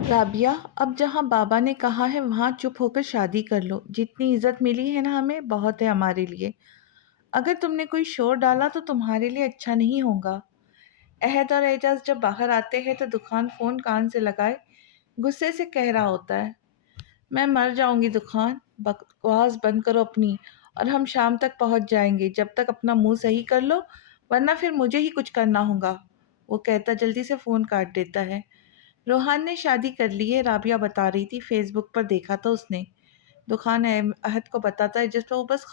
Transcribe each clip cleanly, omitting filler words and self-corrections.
राबिया, अब जहाँ बाबा ने कहा है वहाँ चुप होकर शादी कर लो। जितनी इज्जत मिली है ना हमें, बहुत है हमारे लिए। अगर तुमने कोई शोर डाला तो तुम्हारे लिए अच्छा नहीं होगा। अहद और एजाज जब बाहर आते हैं तो दुकान फोन कान से लगाए गुस्से से कह रहा होता है, मैं मर जाऊंगी दुकान, बकवास बंद करो अपनी और हम शाम तक पहुंच जाएंगे। जब तक अपना मुंह सही कर लो, वरना फिर मुझे ही कुछ करना होगा। वो कहता जल्दी से फोन काट देता है। रोहान ने शादी कर ली है, राबिया बता रही थी, फेसबुक पर देखा था उसने। दुकान अहद को बताता है, जिस पर वो बस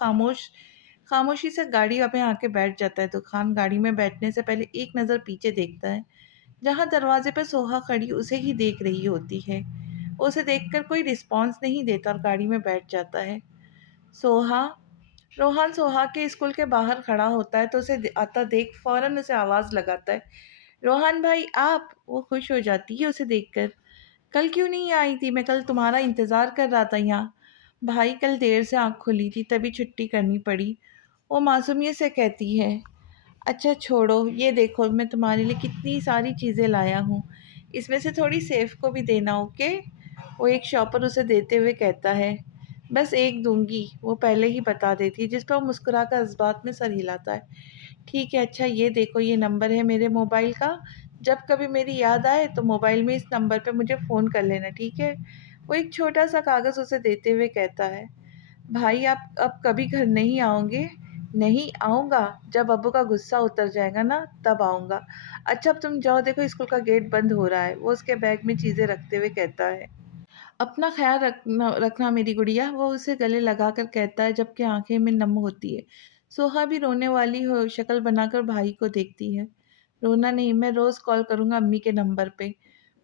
खामोशी से गाड़ी में आके बैठ जाता है। दुकान गाड़ी में बैठने से पहले एक नज़र पीछे देखता है, जहाँ दरवाजे पर सोहा खड़ी उसे ही देख रही होती है। वो उसे देखकर कोई रिस्पॉन्स नहीं देता और गाड़ी में बैठ जाता है। सोहा रोहन सोहा के स्कूल के बाहर खड़ा होता है तो उसे आता देख फौरन उसे आवाज़ लगाता है, रोहन भाई आप। वो खुश हो जाती है उसे देखकर। कल क्यों नहीं आई थी? मैं कल तुम्हारा इंतज़ार कर रहा था यहाँ। भाई कल देर से आँख खुली थी तभी छुट्टी करनी पड़ी। वो मासूमियत से कहती है, अच्छा छोड़ो, ये देखो मैं तुम्हारे लिए कितनी सारी चीज़ें लाया हूँ, इसमें से थोड़ी सेफ को भी देना, ओके? वो एक शॉपर उसे देते हुए कहता है, बस एक दूंगी, वो पहले ही बता देती है। जिस पर वो मुस्कुराकर इस बात में सर हिलाता है। ठीक है, अच्छा ये देखो, ये नंबर है मेरे मोबाइल का। जब कभी मेरी याद आए तो मोबाइल में इस नंबर पे मुझे फ़ोन कर लेना, ठीक है? वो एक छोटा सा कागज़ उसे देते हुए कहता है, भाई आप अब कभी घर नहीं आओगे? नहीं आऊँगा, जब अब्बू का गुस्सा उतर जाएगा ना तब आऊँगा। अच्छा अब तुम जाओ, देखो स्कूल का गेट बंद हो रहा है। वो उसके बैग में चीज़ें रखते हुए कहता है, अपना ख्याल रखना रखना मेरी गुड़िया। वो उसे गले लगाकर कहता है जबकि आंखें में नम होती है। सोहा भी रोने वाली हो शक्ल बनाकर भाई को देखती है। रोना नहीं, मैं रोज़ कॉल करूँगा अम्मी के नंबर पे।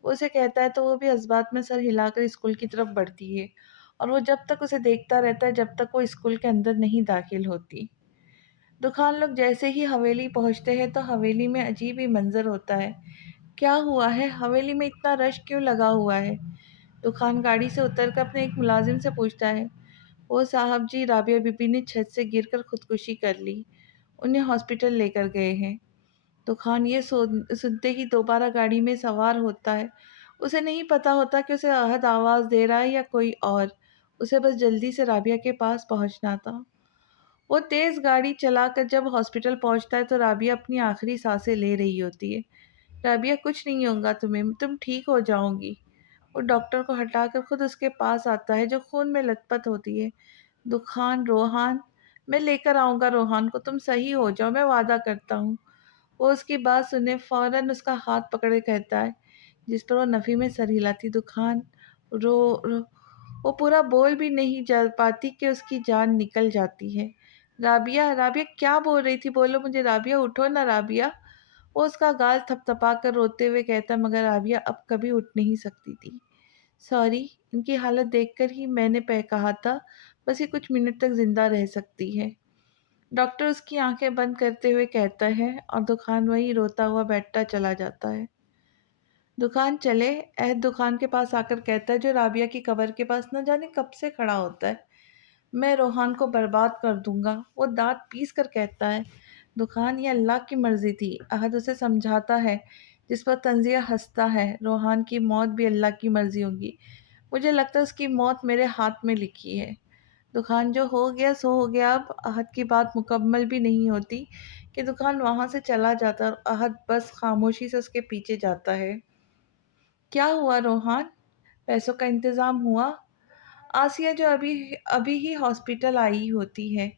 वो उसे कहता है तो वो भी जज्बात में सर हिलाकर स्कूल की तरफ बढ़ती है और वो जब तक उसे देखता रहता है जब तक वो स्कूल के अंदर नहीं दाखिल होती। दुकान लोग जैसे ही हवेली पहुंचते हैं तो हवेली में अजीब ही मंजर होता है। क्या हुआ है? हवेली में इतना रश क्यों लगा हुआ है? दुकान गाड़ी से उतरकर अपने एक मुलाजिम से पूछता है, ओ साहब जी, राबिया बीबी ने छत से गिरकर खुदकुशी कर ली, उन्हें हॉस्पिटल लेकर गए हैं। दुकान ये सुनते ही दोबारा गाड़ी में सवार होता है। उसे नहीं पता होता कि उसे अहद आवाज़ दे रहा है या कोई और। उसे बस जल्दी से राबिया के पास पहुंचना था। वो तेज़ गाड़ी चलाकर जब हॉस्पिटल पहुंचता है तो राबिया अपनी आखिरी सांसें ले रही होती है। राबिया, कुछ नहीं होगा तुम्हें, तुम ठीक हो जाओगी। वो डॉक्टर को हटाकर खुद उसके पास आता है जो खून में लथपथ होती है। दुखान, रोहान, मैं लेकर आऊँगा रोहान को, तुम सही हो जाओ, मैं वादा करता हूँ। वो उसकी बात सुने फौरन उसका हाथ पकड़े कहता है, जिस पर वो नफ़ी में सर हिलाती। दुखान रो वो पूरा बोल भी नहीं जा पाती कि उसकी जान निकल जाती है। राबिया, राबिया क्या बोल रही थी? बोलो मुझे राबिया, उठो ना राबिया। वो उसका गाल थपथपा कर रोते हुए कहता, मगर राबिया अब कभी उठ नहीं सकती थी। सॉरी, इनकी हालत देखकर ही मैंने कहा था, बस ये कुछ मिनट तक जिंदा रह सकती है। डॉक्टर उसकी आंखें बंद करते हुए कहता है और दुकान वहीं रोता हुआ बैठता चला जाता है। दुकान चले, अहद दुकान के पास आकर कहता है, जो राबिया की कब्र के पास न जाने कब से खड़ा होता है, मैं रोहान को बर्बाद कर दूंगा। वो दांत पीस कर कहता है, दुकान ये अल्लाह की मर्जी थी। अहद उसे समझाता है, जिस पर तंजिया हंसता है, रोहान की मौत भी अल्लाह की मर्जी होगी। मुझे लगता है उसकी मौत मेरे हाथ में लिखी है। दुकान जो हो गया सो हो गया। अब अहद की बात मुकम्मल भी नहीं होती कि दुकान वहाँ से चला जाता और अहद बस खामोशी से उसके पीछे जाता है। क्या हुआ रोहान? पैसों का इंतज़ाम हुआ? आसिया, जो अभी अभी ही हॉस्पिटल आई होती है,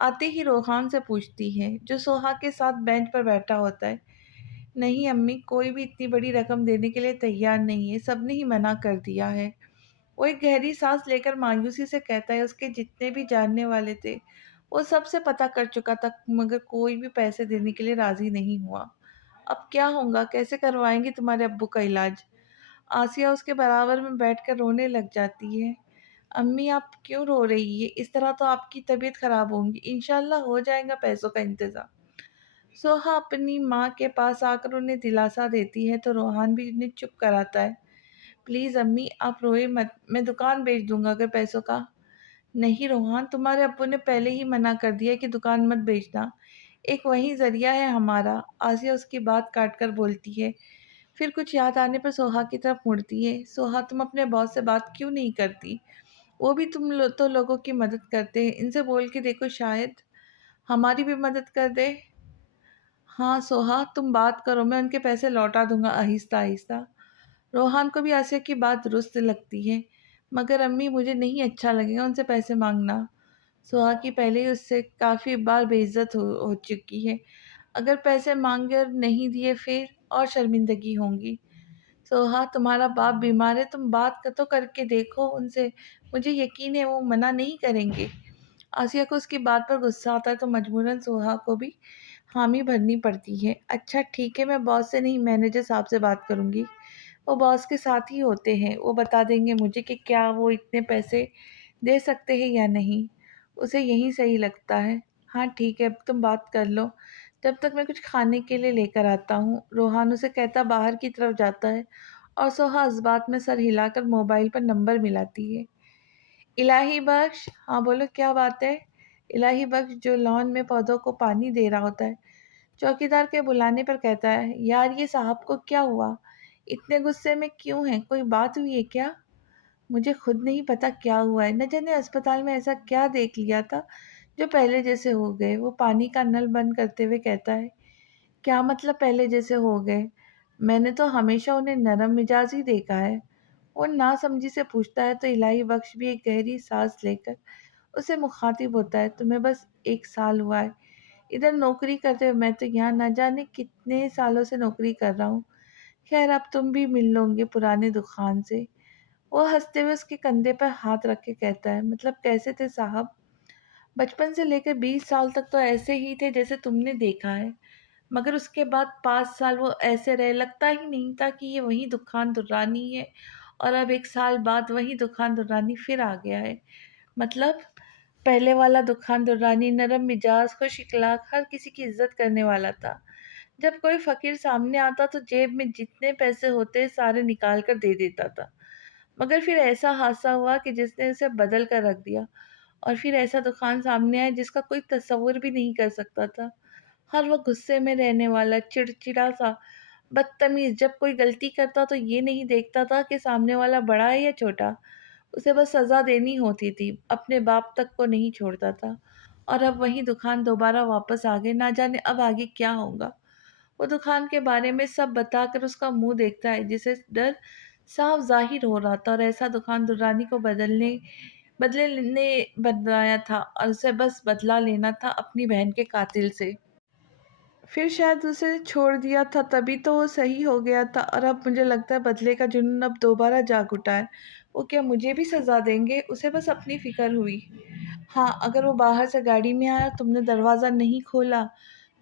आते ही रोहान से पूछती है, जो सोहा के साथ बेंच पर बैठा होता है। नहीं अम्मी, कोई भी इतनी बड़ी रकम देने के लिए तैयार नहीं है, सबने ही मना कर दिया है। वो एक गहरी सांस लेकर मायूसी से कहता है, उसके जितने भी जानने वाले थे वो सबसे पता कर चुका था, मगर कोई भी पैसे देने के लिए राजी नहीं हुआ। अब क्या होगा? कैसे करवाएंगे तुम्हारे अब्बू का इलाज? आसिया उसके बराबर में बैठकर रोने लग जाती है। अम्मी आप क्यों रो रही है? इस तरह तो आपकी तबीयत खराब होगी, इंशाल्लाह हो जाएगा पैसों का इंतजाम। सोहा अपनी माँ के पास आकर उन्हें दिलासा देती है तो रोहान भी उन्हें चुप कराता है। प्लीज़ अम्मी आप रोए मत, मैं दुकान बेच दूंगा अगर पैसों का। नहीं रोहान, तुम्हारे अब्बू ने पहले ही मना कर दिया कि दुकान मत बेचना, एक वही जरिया है हमारा। आसिया उसकी बात काट कर बोलती है, फिर कुछ याद आने पर सोहा की तरफ मुड़ती है। सोहा, तुम अपने बॉस से बात क्यों नहीं करती? वो भी तो लोगों की मदद करते हैं। इनसे बोल के देखो, शायद हमारी भी मदद कर दे। हाँ सोहा, तुम बात करो, मैं उनके पैसे लौटा दूंगा आहिस्ता आहिस्ता। रोहान को भी आसिया की बात दुरुस्त लगती है। मगर अम्मी, मुझे नहीं अच्छा लगेगा उनसे पैसे मांगना। सोहा की पहले ही उससे काफ़ी बार बेइज्जत हो चुकी है। अगर पैसे मांगे और नहीं दिए फिर और शर्मिंदगी होंगी। सोहा, तुम्हारा बाप बीमार है, तुम बात तो करके देखो उनसे। मुझे यकीन है वो मना नहीं करेंगे। आसिया को उसकी बात पर गुस्सा आता है तो मजबूरन सोहा को भी हामी भरनी पड़ती है। अच्छा ठीक है, मैं बॉस से नहीं मैनेजर साहब से बात करूँगी। वो बॉस के साथ ही होते हैं, वो बता देंगे मुझे कि क्या वो इतने पैसे दे सकते हैं या नहीं। उसे यही सही लगता है। हाँ ठीक है, अब तुम बात कर लो, जब तक मैं कुछ खाने के लिए लेकर आता हूँ। रोहान उसे कहता बाहर की तरफ जाता है और सोहा इस बात में सर हिलाकर मोबाइल पर नंबर मिलाती है। इलाही बख्श, हाँ बोलो क्या बात है? इलाही बख्श, जो लॉन में पौधों को पानी दे रहा होता है, चौकीदार के बुलाने पर कहता है, यार ये साहब को क्या हुआ? इतने गुस्से में क्यों हैं? कोई बात हुई है क्या? मुझे खुद नहीं पता क्या हुआ है। न जाने अस्पताल में ऐसा क्या देख लिया था जो पहले जैसे हो गए। वो पानी का नल बंद करते हुए कहता है, क्या मतलब पहले जैसे हो गए? मैंने तो हमेशा उन्हें नरम मिजाज ही देखा है। वो नासमझी से पूछता है तो इलाही बख्श भी एक गहरी सांस लेकर उसे मुखातिब होता है, तुम्हें बस 1 साल हुआ है इधर नौकरी करते हुए, मैं तो यहाँ न जाने कितने सालों से नौकरी कर रहा हूँ। खैर अब तुम भी मिल लोगे पुराने दुकान से। वो हंसते हुए उसके कंधे पर हाथ रख के कहता है, मतलब कैसे थे साहब? बचपन से लेकर 20 साल तक तो ऐसे ही थे जैसे तुमने देखा है। मगर उसके बाद 5 साल वो ऐसे रहे, लगता ही नहीं था कि ये वही दुकान दुर्रानी है। और अब 1 साल बाद वही दुकान दुर्रानी फिर आ गया है। मतलब पहले वाला दुकान दुर्रानी नरम मिजाज, खुश इखलाक, हर किसी की इज्जत करने वाला था। जब कोई फकीर सामने आता तो जेब में जितने पैसे होते सारे निकाल कर दे देता था। मगर फिर ऐसा हादसा हुआ कि जिसने उसे बदल कर रख दिया। और फिर ऐसा दुकान सामने आया जिसका कोई तस्वुर भी नहीं कर सकता था। हर वक्त गुस्से में रहने वाला, चिड़चिड़ा सा, बदतमीज। जब कोई गलती करता तो ये नहीं देखता था कि सामने वाला बड़ा है या छोटा। उसे बस सज़ा देनी होती थी, अपने बाप तक को नहीं छोड़ता था। और अब वही दुकान दोबारा वापस आ गई, ना जाने अब आगे क्या होगा। वो दुकान के बारे में सब बताकर उसका मुंह देखता है, जिसे डर साफ जाहिर हो रहा था। और ऐसा दुकान दुरानी को बदले ने बनाया था और उसे बस बदला लेना था अपनी बहन के कातिल से। फिर शायद उसे छोड़ दिया था तभी तो वो सही हो गया था। और अब मुझे लगता है बदले का जुनून अब दोबारा जाग उठा है। वो क्या मुझे भी सजा देंगे? उसे बस अपनी फिक्र हुई। हाँ, अगर वो बाहर से गाड़ी में आया और तुमने दरवाज़ा नहीं खोला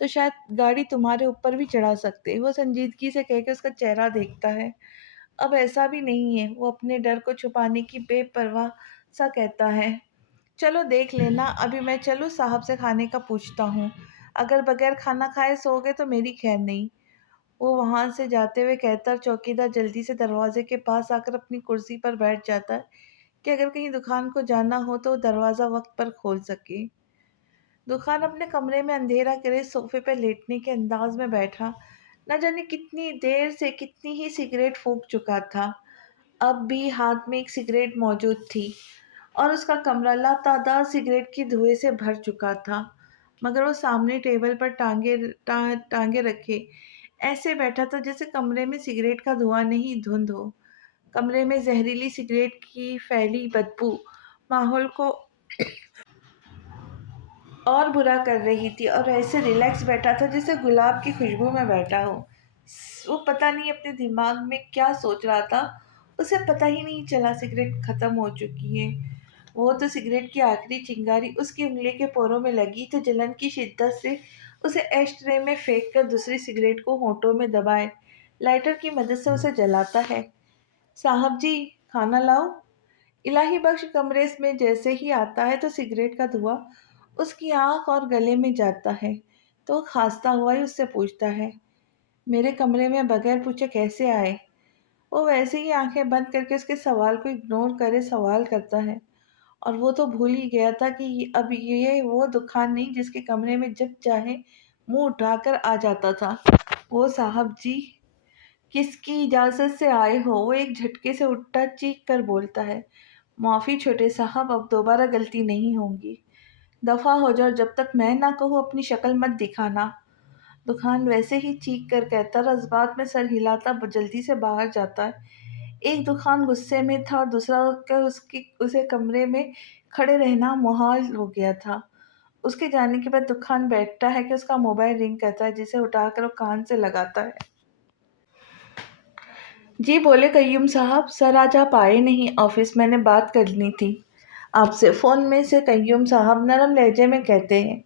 तो शायद गाड़ी तुम्हारे ऊपर भी चढ़ा सकते। वो संजीदगी से कह के उसका चेहरा देखता है। अब ऐसा भी नहीं है। वो अपने डर को छुपाने की बेपरवाह सा कहता है, चलो देख लेना, अभी मैं चलूँ साहब से खाने का पूछता हूँ। अगर बगैर खाना खाए सोओगे तो मेरी खैर नहीं। वो वहाँ से जाते हुए कहता, और चौकीदार जल्दी से दरवाजे के पास आकर अपनी कुर्सी पर बैठ जाता है कि अगर कहीं दुकान को जाना हो तो वो दरवाज़ा वक्त पर खोल सके। दुकान अपने कमरे में अंधेरा करे सोफे पर लेटने के अंदाज में बैठा न जाने कितनी देर से कितनी ही सिगरेट फूंक चुका था। अब भी हाथ में एक सिगरेट मौजूद थी और उसका कमरा लातादार सिगरेट की धुएं से भर चुका था। मगर वो सामने टेबल पर टांगे रखे ऐसे बैठा था जैसे कमरे में सिगरेट का धुआं नहीं, धुंध हो। कमरे में जहरीली सिगरेट की फैली बदबू माहौल को और बुरा कर रही थी। और ऐसे रिलैक्स बैठा था जैसे गुलाब की खुशबू में बैठा हो। वो पता नहीं अपने दिमाग में क्या सोच रहा था। उसे पता ही नहीं चला सिगरेट खत्म हो चुकी है। वो तो सिगरेट की आखिरी चिंगारी उसकी उंगली के पोरों में लगी तो जलन की शिद्दत से उसे एश ट्रे में फेंक कर दूसरी सिगरेट को होठों में दबाए लाइटर की मदद से उसे जलाता है। साहब जी, खाना लाओ। इलाही बख्श कमरे में जैसे ही आता है तो सिगरेट का धुआं उसकी आंख और गले में जाता है। तो वो खांसता हुआ ही उससे पूछता है, मेरे कमरे में बगैर पूछे कैसे आए? वो वैसे ही आंखें बंद करके उसके सवाल को इग्नोर करे सवाल करता है। और वो तो भूल ही गया था कि अब ये वो दुकान नहीं जिसके कमरे में जब चाहे मुंह उठाकर आ जाता था। वो साहब जी, किसकी इजाज़त से आए हो? वो एक झटके से उठता, चीख कर बोलता है, माफ़ी छोटे साहब, अब दोबारा गलती नहीं होगी। दफ़ा हो जाओ, जब तक मैं ना कहूँ अपनी शक्ल मत दिखाना। दुकान वैसे ही चीख कर कहता, जज्बात में सर हिलाता जल्दी से बाहर जाता है। एक दुकान गुस्से में था और दूसरा का उसकी उसे कमरे में खड़े रहना मुहाल हो गया था। उसके जाने के बाद दुकान बैठता है कि उसका मोबाइल रिंग करता है, जिसे उठाकर वो कान से लगाता है। जी बोले कय्यूम साहब, सर आज आप आए नहीं ऑफिस, मैंने बात करनी थी आपसे। फ़ोन में से कय्यूम साहब नरम लहजे में कहते हैं,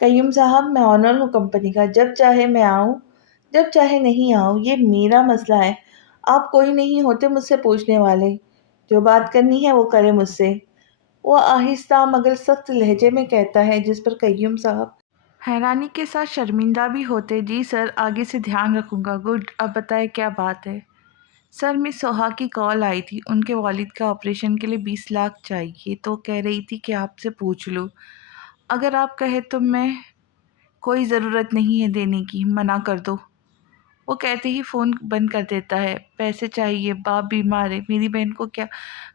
कय्यूम साहब मैं ऑनर हूँ कंपनी का, जब चाहे मैं आऊँ, जब चाहे नहीं आऊँ, ये मेरा मसला है। आप कोई नहीं होते मुझसे पूछने वाले, जो बात करनी है वो करे मुझसे। वो आहिस्ता मगर सख्त लहजे में कहता है, जिस पर कय्यूम साहब हैरानी के साथ शर्मिंदा भी होते। जी सर, आगे से ध्यान रखूँगा। गुड, अब बताएं क्या बात है। सर मिस सोहा की कॉल आई थी, उनके वालिद का ऑपरेशन के लिए 20 लाख चाहिए, तो कह रही थी कि आपसे पूछ लूँ। अगर आप कहे तो मैं, कोई ज़रूरत नहीं है देने की, मना कर दो। वो कहते ही फ़ोन बंद कर देता है। पैसे चाहिए, बाप बीमार है, मेरी बहन को क्या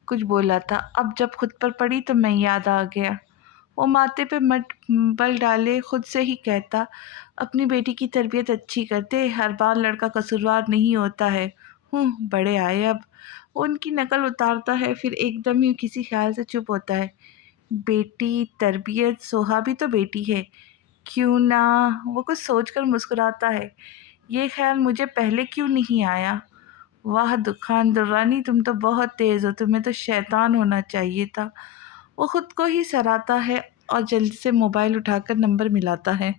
कुछ बोला था, अब जब खुद पर पड़ी तो मैं याद आ गया। वो माथे पे मट बल डाले खुद से ही कहता, अपनी बेटी की तरबियत अच्छी करते, हर बार लड़का कसूरवार नहीं होता है। बड़े आए अब। वो उनकी नकल उतारता है, फिर एकदम ही किसी ख्याल से चुप होता है। बेटी तरबियत, सोहा भी तो बेटी है, क्यों ना। वो कुछ सोचकर मुस्कुराता है, ये ख्याल मुझे पहले क्यों नहीं आया। वाह दुखान दुर्रानी, तुम तो बहुत तेज़ हो, तुम्हें तो शैतान होना चाहिए था। वो खुद को ही सराहता है और जल्दी से मोबाइल उठाकर नंबर मिलाता है।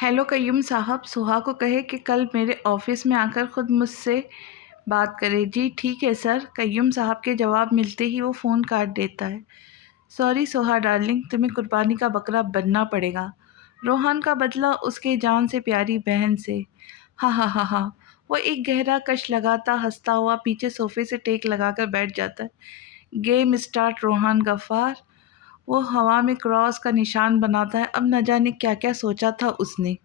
हेलो कय्यूम साहब, सुहा को कहे कि कल मेरे ऑफिस में आकर खुद मुझसे बात करे। जी ठीक है सर। कय्यूम साहब के जवाब मिलते ही वो फ़ोन काट देता है। सॉरी सोहा डार्लिंग, तुम्हें कुर्बानी का बकरा बनना पड़ेगा। रोहान का बदला उसके जान से प्यारी बहन से। हा हा हा हा। वो एक गहरा कश लगाता हंसता हुआ पीछे सोफे से टेक लगाकर बैठ जाता है। Game start Rohan Ghaffar. वो हवा में क्रॉस का निशान बनाता है। अब न जाने क्या क्या सोचा था उसने।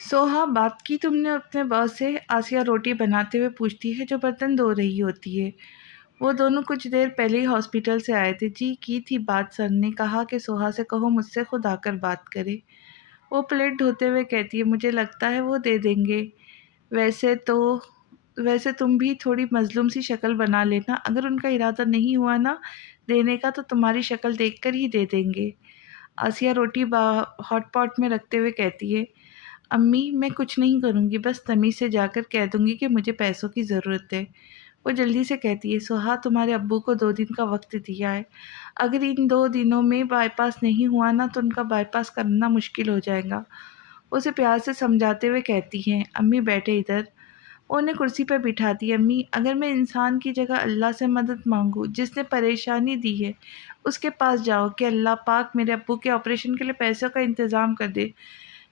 सोहा, बात की तुमने अपने बॉस से? आसिया रोटी बनाते हुए पूछती है, जो बर्तन धो रही होती है। वो दोनों कुछ देर पहले ही हॉस्पिटल से आए थे। जी की थी बात, सर ने कहा कि सोहा से कहो मुझसे खुद आकर बात करे। वो प्लेट धोते हुए कहती है, मुझे लगता है वो दे देंगे। वैसे तो वैसे तुम भी थोड़ी मज़लूम सी शक्ल बना लेना, अगर उनका इरादा नहीं हुआ ना देने का तो तुम्हारी शक्ल देखकर ही दे देंगे। आसिया रोटी हॉट पॉट में रखते हुए कहती है, अम्मी मैं कुछ नहीं करूँगी, बस तमीज़ से जाकर कह दूँगी कि मुझे पैसों की ज़रूरत है। वो जल्दी से कहती है, सुहा तुम्हारे अब्बू को 2 दिन का वक्त दिया है, अगर इन 2 दिनों में बाईपास नहीं हुआ ना तो उनका बाईपास करना मुश्किल हो जाएगा। उसे प्यार से समझाते हुए कहती हैं, अम्मी बैठे इधर। वो उन्हें कुर्सी पर बिठाती है। अम्मी, अगर मैं इंसान की जगह अल्लाह से मदद मांगूं, जिसने परेशानी दी है, उसके पास जाओ कि अल्लाह पाक मेरे अब्बू के ऑपरेशन के लिए पैसों का इंतज़ाम कर दे,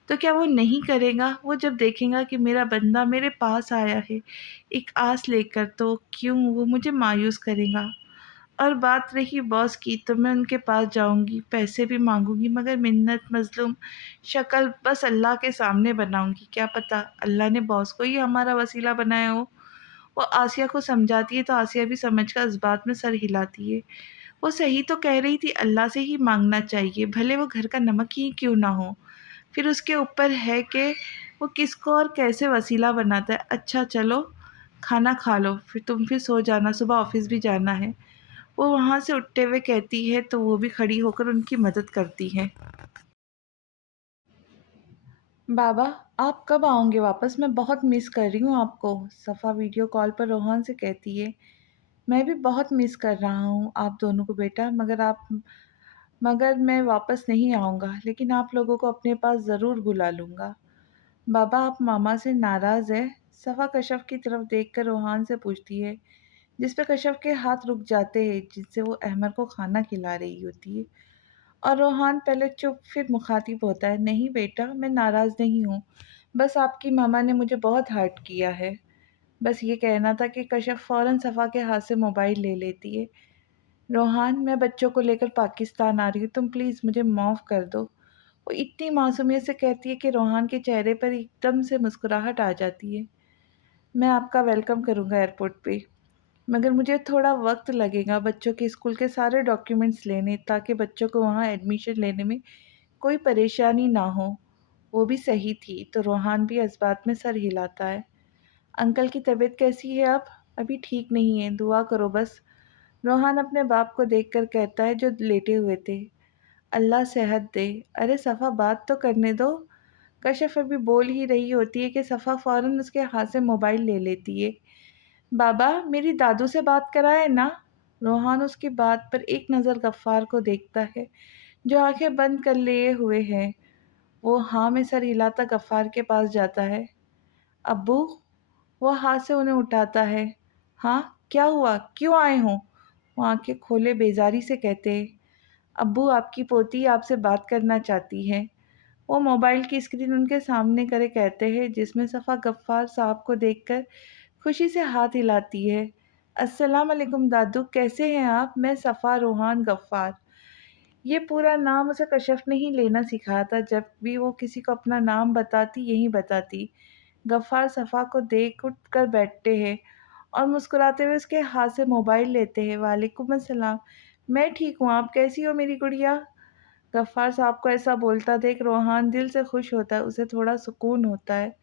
तो क्या वो नहीं करेगा? वो जब देखेगा कि मेरा बंदा मेरे पास आया है एक आस लेकर, तो क्यों वो मुझे मायूस करेगा? और बात रही बॉस की, तो मैं उनके पास जाऊंगी, पैसे भी मांगूंगी, मगर मिन्नत मजलूम शक्ल बस अल्लाह के सामने बनाऊंगी। क्या पता अल्लाह ने बॉस को ही हमारा वसीला बनाया हो। वो आसिया को समझाती है तो आसिया भी समझकर इस बात में सर हिलाती है। वो सही तो कह रही थी, अल्लाह से ही मांगना चाहिए, भले वो घर का नमक ही क्यों ना हो। फिर उसके ऊपर है कि वो किसको और कैसे वसीला बनाता है। अच्छा चलो खाना खा लो, फिर सो जाना, सुबह ऑफिस भी जाना है। वो वहाँ से उठते हुए कहती है तो वो भी खड़ी होकर उनकी मदद करती है। बाबा, आप कब आओगे वापस? मैं बहुत मिस कर रही हूँ आपको। सफ़ा वीडियो कॉल पर रोहन से कहती है, मैं भी बहुत मिस कर रहा हूँ आप दोनों को बेटा, मगर मैं वापस नहीं आऊँगा, लेकिन आप लोगों को अपने पास ज़रूर बुला लूँगा। बाबा, आप मामा से नाराज़ है? सफ़ा कशफ की तरफ देखकर रोहान से पूछती है, जिस पे कशफ के हाथ रुक जाते हैं, जिससे वो अहमद को खाना खिला रही होती है। और रोहान पहले चुप फिर मुखातिब होता है, नहीं बेटा मैं नाराज़ नहीं हूँ, बस आपकी मामा ने मुझे बहुत हर्ट किया है। बस ये कहना था कि कशफ फ़ौरन सफ़ा के हाथ से मोबाइल ले लेती है। रोहान, मैं बच्चों को लेकर पाकिस्तान आ रही हूँ, तुम प्लीज़ मुझे माफ़ कर दो। वो इतनी मासूमियत से कहती है कि रोहान के चेहरे पर एकदम से मुस्कुराहट आ जाती है। मैं आपका वेलकम करूँगा एयरपोर्ट पे, मगर मुझे थोड़ा वक़्त लगेगा बच्चों के स्कूल के सारे डॉक्यूमेंट्स लेने, ताकि बच्चों को वहाँ एडमिशन लेने में कोई परेशानी ना हो। वो भी सही थी, तो रोहान भी इस बात में सर हिलाता है। अंकल की तबीयत कैसी है अब? अभी ठीक नहीं है, दुआ करो बस। रोहान अपने बाप को देखकर कहता है जो लेटे हुए थे। अल्लाह सेहत दे। अरे सफ़ा बात तो करने दो। कशिफ अभी बोल ही रही होती है कि सफ़ा फ़ौरन उसके हाथ से मोबाइल ले लेती है। बाबा, मेरी दादू से बात कराए ना? रोहान उसकी बात पर एक नज़र गफ्फार को देखता है, जो आंखें बंद कर लिए हुए है। वो हाँ में सर हिलाता गफ्फार के पास जाता है। अब्बू? वो हाथ से उन्हें उठाता है। हाँ, क्या हुआ? क्यों आए हो? वो आंखें खोले बेजारी से कहते हैं। अब्बू, आपकी पोती आपसे बात करना चाहती है। वो मोबाइल की स्क्रीन उनके सामने करे कहते हैं, जिसमें सफ़ा गफ्फार साहब को देखकर खुशी से हाथ हिलाती है। अस्सलाम वालेकुम दादू, कैसे हैं आप? मैं सफ़ा रोहान गफ्फार। ये पूरा नाम उसे कशफ ने ही लेना सिखाया था। जब भी वो किसी को अपना नाम बताती, यही बताती। गफ्फार सफ़ा को देख उठ कर बैठते हैं और मुस्कुराते हुए उसके हाथ से मोबाइल लेते हैं। वालेकुम अस्सलाम। मैं ठीक हूँ, आप कैसी हो मेरी गुड़िया? गफ्फार साहब को ऐसा बोलता देख रोहान दिल से खुश होता है, उसे थोड़ा सुकून होता है।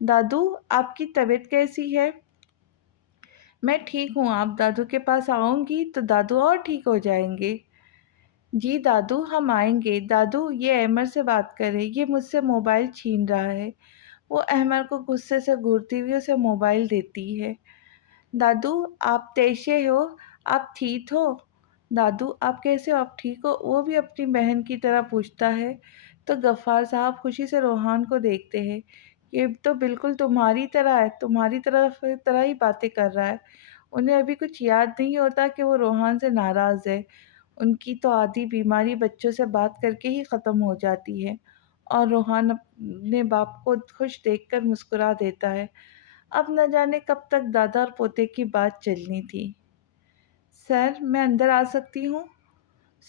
दादू, आपकी तबीयत कैसी है? मैं ठीक हूँ, आप दादू के पास आऊँगी तो दादू और ठीक हो जाएँगे। जी दादू, हम आएँगे। दादू, ये अहमद से बात करें, ये मुझसे मोबाइल छीन रहा है। वो अहमद को गुस्से से घूरती हुई उसे मोबाइल देती है। दादू, आप कैसे हो? आप ठीक हो? दादू, आप कैसे हो? आप ठीक हो? वो भी अपनी बहन की तरह पूछता है। तो गफ्फार साहब खुशी से रोहान को देखते हैं। ये तो बिल्कुल तुम्हारी तरह है, तुम्हारी तरह ही बातें कर रहा है। उन्हें अभी कुछ याद नहीं होता कि वो रोहान से नाराज़ है। उनकी तो आधी बीमारी बच्चों से बात करके ही ख़त्म हो जाती है। और रोहान अपने बाप को खुश देखकर मुस्कुरा देता है। अब न जाने कब तक दादा और पोते की बात चलनी थी। सर, मैं अंदर आ सकती हूँ?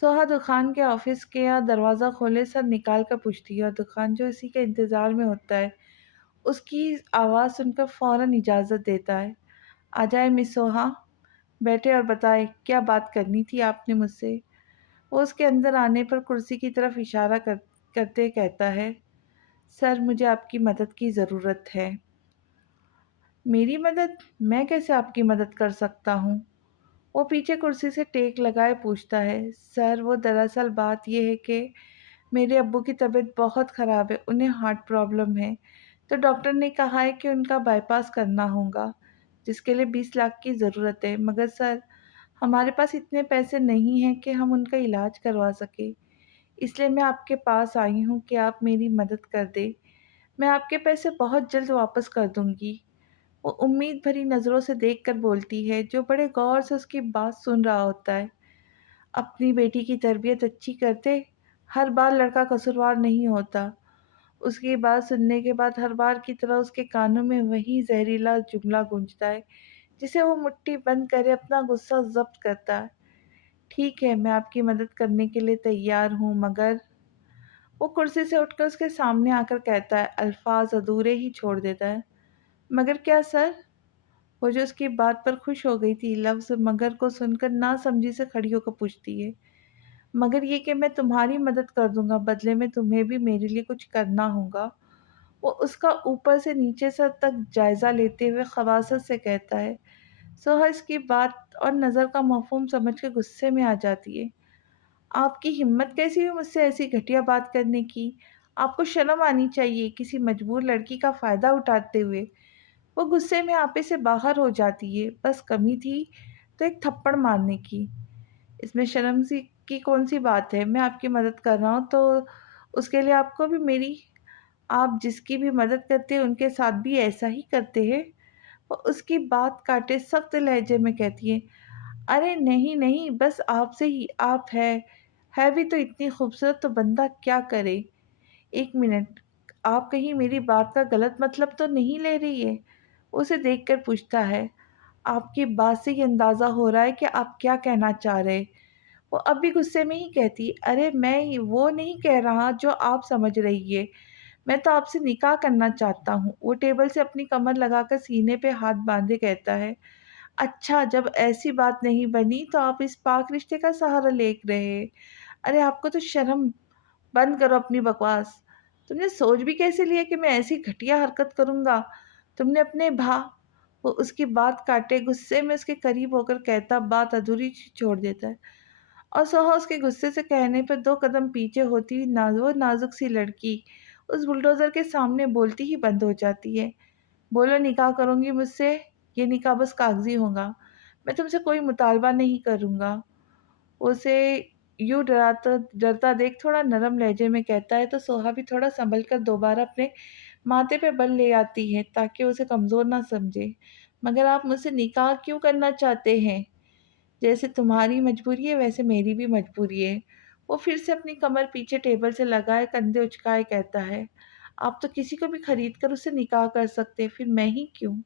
सोहा दुकान के ऑफिस के यहाँ दरवाज़ा खोले सर निकाल कर पूछती है, और दुकान जो इसी के इंतज़ार में होता है, उसकी आवाज़ सुनकर फ़ौरन इजाज़त देता है। आ जाए मिस सोहा, बैठे और बताएं क्या बात करनी थी आपने मुझसे? वो उसके अंदर आने पर कुर्सी की तरफ इशारा करते कहता है, सर मुझे आपकी मदद की ज़रूरत है। मेरी मदद? मैं कैसे आपकी मदद कर सकता हूँ? वो पीछे कुर्सी से टेक लगाए पूछता है। सर, वो दरअसल बात ये है कि मेरे अब्बू की तबीयत बहुत ख़राब है, उन्हें हार्ट प्रॉब्लम है। तो डॉक्टर ने कहा है कि उनका बाईपास करना होगा, जिसके लिए 20 लाख की ज़रूरत है। मगर सर, हमारे पास इतने पैसे नहीं हैं कि हम उनका इलाज करवा सकें। इसलिए मैं आपके पास आई हूँ कि आप मेरी मदद कर दें। मैं आपके पैसे बहुत जल्द वापस कर दूँगी। वो उम्मीद भरी नज़रों से देखकर बोलती है, जो बड़े गौर से उसकी बात सुन रहा होता है। अपनी बेटी की तरबियत अच्छी करते, हर बार लड़का कसूरवार नहीं होता। उसकी बात सुनने के बाद हर बार की तरह उसके कानों में वही ज़हरीला जुमला गूंजता है, जिसे वो मुट्ठी बंद करे अपना गुस्सा ज़ब्त करता है। ठीक है, मैं आपकी मदद करने के लिए तैयार हूँ, मगर वो कुर्सी से उठकर उसके सामने आकर कहता है, अल्फाज अधूरे ही छोड़ देता है। मगर क्या सर? वो जो उसकी बात पर खुश हो गई थी, लफ्ज़ मगर को सुनकर नासमझी से खड़ी होकर पूछती है, मगर ये कि मैं तुम्हारी मदद कर दूँगा, बदले में तुम्हें भी मेरे लिए कुछ करना होगा। वो उसका ऊपर से नीचे सर तक जायज़ा लेते हुए ख़बासत से कहता है। सोहा इसकी बात और नज़र का मफ़हूम समझ के गुस्से में आ जाती है। आपकी हिम्मत कैसी हुई मुझसे ऐसी घटिया बात करने की? आपको शर्म आनी चाहिए, किसी मजबूर लड़की का फ़ायदा उठाते हुए। वो गुस्से में आपे से बाहर हो जाती है। बस कमी थी तो एक थप्पड़ मारने की। इसमें शर्म सी की कौन-सी बात है? मैं आपकी मदद कर रहा हूँ तो उसके लिए आपको भी मेरी आप जिसकी भी मदद करते हैं उनके साथ भी ऐसा ही करते हैं? वो उसकी बात काटे सख्त लहजे में कहती है, अरे नहीं, नहीं, बस आपसे ही आप है भी तो इतनी खूबसूरत, तो बंदा क्या करे? 1 मिनट, आप कहीं मेरी बात का गलत मतलब तो नहीं ले रही है? उसे देखकर पूछता है। आपकी बात से ही अंदाज़ा हो रहा है कि आप क्या कहना चाह रहे। वो अब भी गुस्से में ही कहती, "अरे वो नहीं कह रहा जो आप समझ रही है। मैं तो आपसे निकाह करना चाहता हूँ।" वो टेबल से अपनी कमर लगाकर सीने पे हाथ बाँधे कहता है, "अच्छा, जब ऐसी बात नहीं बनी तो आप इस पाक रिश्ते का सहारा ले रहे। अरे आपको तो शर्म, बंद करो अपनी बकवास। तुमने सोच भी कैसे लिया कि मैं ऐसी घटिया हरकत करूँगा? तुमने अपने भा" वो उसकी बात काटे गुस्से में उसके करीब होकर कहता बात अधूरी छोड़ देता है। और सोहा उसके गुस्से से कहने पर 2 कदम पीछे होती हुई वो नाज़ुक सी लड़की उस बुलडोज़र के सामने बोलती ही बंद हो जाती है। "बोलो निकाह करूँगी मुझसे? ये निकाह बस कागज़ी होगा। मैं तुमसे कोई मुतालबा नहीं करूँगा।" उसे यूँ डरता देख थोड़ा नरम लहजे में कहता है तो सोहा भी थोड़ा सँभल कर दोबारा अपने माथे पे बल ले आती है ताकि उसे कमज़ोर ना समझे। "मगर आप मुझसे निकाह क्यों करना चाहते हैं? जैसे तुम्हारी मजबूरी है वैसे मेरी भी मजबूरी है।" वो फिर से अपनी कमर पीछे टेबल से लगाए कंधे उचकाए कहता है, "आप तो किसी को भी खरीद कर उससे निकाह कर सकते, फिर मैं ही क्यों?"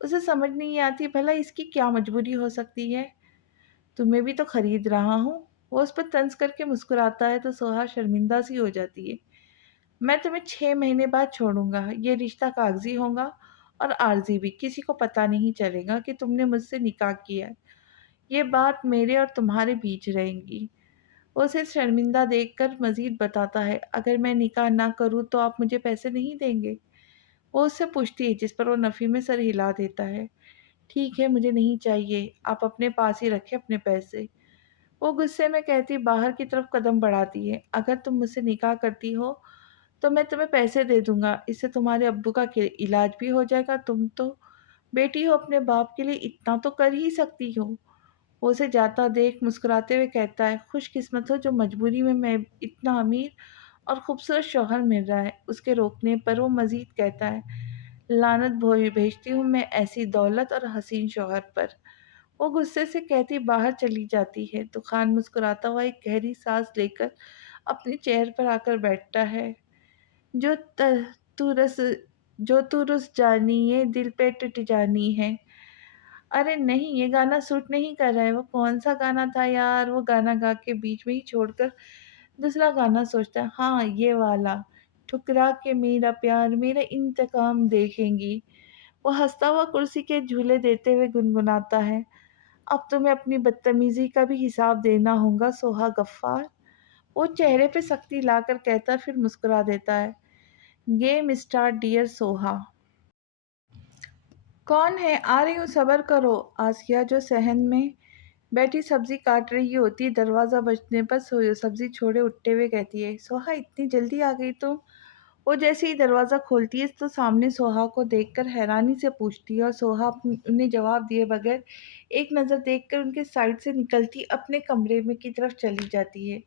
उसे समझ नहीं आती भला इसकी क्या मजबूरी हो सकती है? तुम्हें भी तो खरीद रहा हूँ। वो उस पर तंज करके मुस्कुराता है तो सोहा शर्मिंदा सी हो जाती है। "मैं तुम्हें 6 महीने बाद छोड़ूँगा। ये रिश्ता कागज़ी होगा और आर्ज़ी भी। किसी को पता नहीं चलेगा कि तुमने मुझसे निकाह किया है। ये बात मेरे और तुम्हारे बीच रहेगी।" वो उसे शर्मिंदा देखकर मज़ीद बताता है, "अगर मैं निकाह ना करूँ तो आप मुझे पैसे नहीं देंगे?" वो उससे पूछती है जिस पर वो नफ़ी में सर हिला देता है। "ठीक है, मुझे नहीं चाहिए। आप अपने पास ही रखें अपने पैसे।" वो गुस्से में कहती बाहर की तरफ कदम बढ़ाती है, "अगर तुम मुझसे निकाह करती हो तो मैं तुम्हें पैसे दे दूँगा। इससे तुम्हारे अब्बू का के इलाज भी हो जाएगा। तुम तो बेटी हो, अपने बाप के लिए इतना तो कर ही सकती हो।" वो उसे जाता देख मुस्कुराते हुए कहता है, "खुशकिस्मत हो जो मजबूरी में मैं इतना अमीर और खूबसूरत शौहर मिल रहा है।" उसके रोकने पर वो मज़ीद कहता है, "लानत भेजती हूँ मैं ऐसी दौलत और हसीन शौहर पर।" वो गुस्से से कहती बाहर चली जाती है तो खान मुस्कुराता हुआ एक गहरी सांस लेकर अपनी चेयर पर आकर बैठता है। जो त तू रस जो तू रुस जानी ये दिल पे टिट जानी है। अरे नहीं, ये गाना सूट नहीं कर रहा है। वो कौन-सा गाना था यार? वो गाना गा के बीच में ही छोड़कर दूसरा गाना सोचता है, हाँ, ये वाला। ठुकरा के मेरा प्यार मेरा इंतकाम देखेंगी। वो हँसता हुआ कुर्सी के झूले देते हुए गुनगुनाता है, "अब तुम्हें अपनी बदतमीज़ी का भी हिसाब देना होगा सोहा गफ्फार।" वो चेहरे पे सख्ती लाकर कहता फिर मुस्कुरा देता है, "गेम स्टार्ट डियर सोहा।" "कौन है? आ रही हूँ, सब्र करो।" आसिया जो सहन में बैठी सब्ज़ी काट रही होती, दरवाज़ा बजने पर सब्ज़ी छोड़े उठते हुए कहती है, "सोहा इतनी जल्दी आ गई तुम?" वो जैसे ही दरवाज़ा खोलती है तो सामने सोहा को देखकर हैरानी से पूछती है और सोहा उन्हें जवाब दिए बगैर एक नज़र देखकर उनके साइड से निकलती अपने कमरे में की तरफ चली जाती है।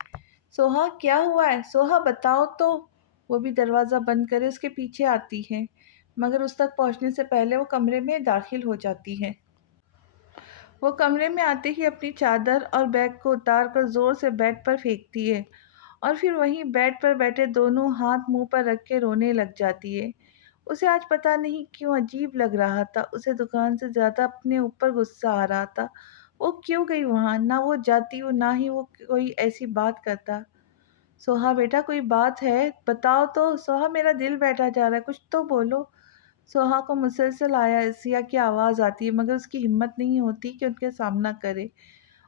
"सोहा क्या हुआ है? सोहा बताओ तो।" वो भी दरवाज़ा बंद करे उसके पीछे आती है, मगर उस तक पहुँचने से पहले वो कमरे में दाखिल हो जाती है। वो कमरे में आते ही अपनी चादर और बैग को उतार कर ज़ोर से बेड पर फेंकती है और फिर वहीं बेड पर बैठे दोनों हाथ मुंह पर रख के रोने लग जाती है। उसे आज पता नहीं क्यों अजीब लग रहा था, उसे दुकान से ज़्यादा अपने ऊपर गुस्सा आ रहा था। वो क्यों गई वहाँ? ना वो जाती और ना ही वो कोई ऐसी बात करता। "सोहा बेटा कोई बात है? बताओ तो।" "सोहा मेरा दिल बैठा जा रहा है, कुछ तो बोलो।" सोहा को मुसलसल आसिया की आवाज़ आती है मगर उसकी हिम्मत नहीं होती कि उनके सामना करे।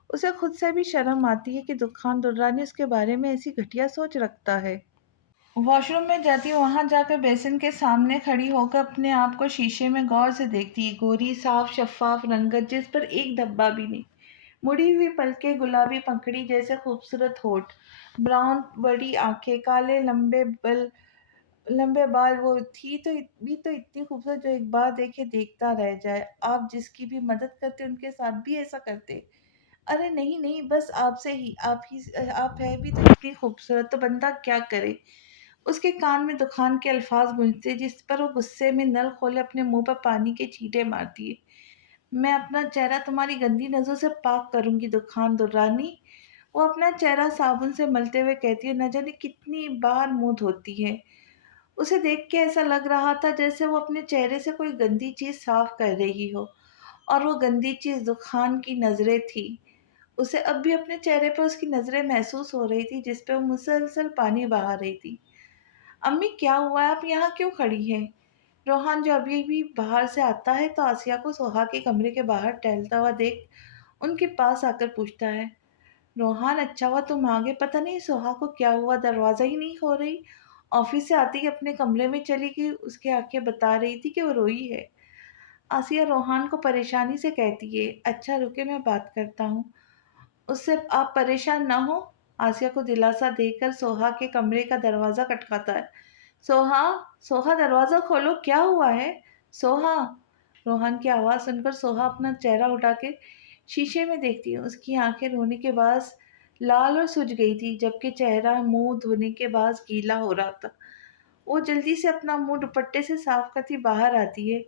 उसे खुद से भी शर्म आती है कि दुखान दुर्रानी उसके बारे में ऐसी घटिया सोच रखता है। वॉशरूम में जाती है, वहाँ जाकर बेसिन के सामने खड़ी होकर अपने आप को शीशे में गौर से देखती है। गोरी साफ शफ़ाफ़ रंगत जिस पर एक धब्बा भी नहीं। मुड़ी हुई पलकें, गुलाबी पंखुड़ी जैसे खूबसूरत होठ, ब्राउन बड़ी आँखें, काले लंबे बाल। वो थी तो भी तो इतनी खूबसूरत जो एक बार देखे देखता रह जाए। आप जिसकी भी मदद करते उनके साथ भी ऐसा करते? अरे नहीं, नहीं, बस आपसे ही, आप है भी तो इतनी खूबसूरत, तो बंदा क्या करे? उसके कान में दुखान के अल्फाज़ गूंजते जिस पर वो गुस्से में नल खोले अपने मुँह पर पानी के छींटे मारती है। "मैं अपना चेहरा तुम्हारी गंदी नज़रों से पाक करूँगी दुखान दुर्रानी।" वो अपना चेहरा साबुन से मलते हुए कहती है, न जाने कितनी बार मुँह धोती है। उसे देख के ऐसा लग रहा था जैसे वो अपने चेहरे से कोई गंदी चीज़ साफ कर रही हो और वो गंदी चीज़ दुखान की नज़रें थी। उसे अब भी अपने चेहरे पर उसकी नज़रें महसूस हो रही थी जिस पे वो मुसलसल पानी बहा रही थी। अम्मी क्या हुआ है? आप यहाँ क्यों खड़ी हैं? रोहान जो अभी भी बाहर से आता है तो आसिया को सोहा के कमरे के बाहर टहलता हुआ देख उनके पास आकर पूछता है, रोहान अच्छा हुआ तुम आ गए। पता नहीं सोहा को क्या हुआ, दरवाज़ा ही नहीं खो रही। ऑफिस से आते ही अपने कमरे में चली गई। उसकी आंखें बता रही थी कि वो रोई है। आसिया रोहान को परेशानी से कहती है, अच्छा रुके मैं बात करता हूँ उससे, आप परेशान ना हो। आसिया को दिलासा देकर सोहा के कमरे का दरवाज़ा खटखटाता है। सोहा, सोहा दरवाज़ा खोलो, क्या हुआ है? सोहा। रोहन की आवाज़ सुनकर सोहा अपना चेहरा उठा के शीशे में देखती है। उसकी आंखें रोने के बाद लाल और सूज गई थी, जबकि चेहरा मुंह धोने के बाद गीला हो रहा था। वो जल्दी से अपना मुंह दुपट्टे से साफ करती बाहर आती है।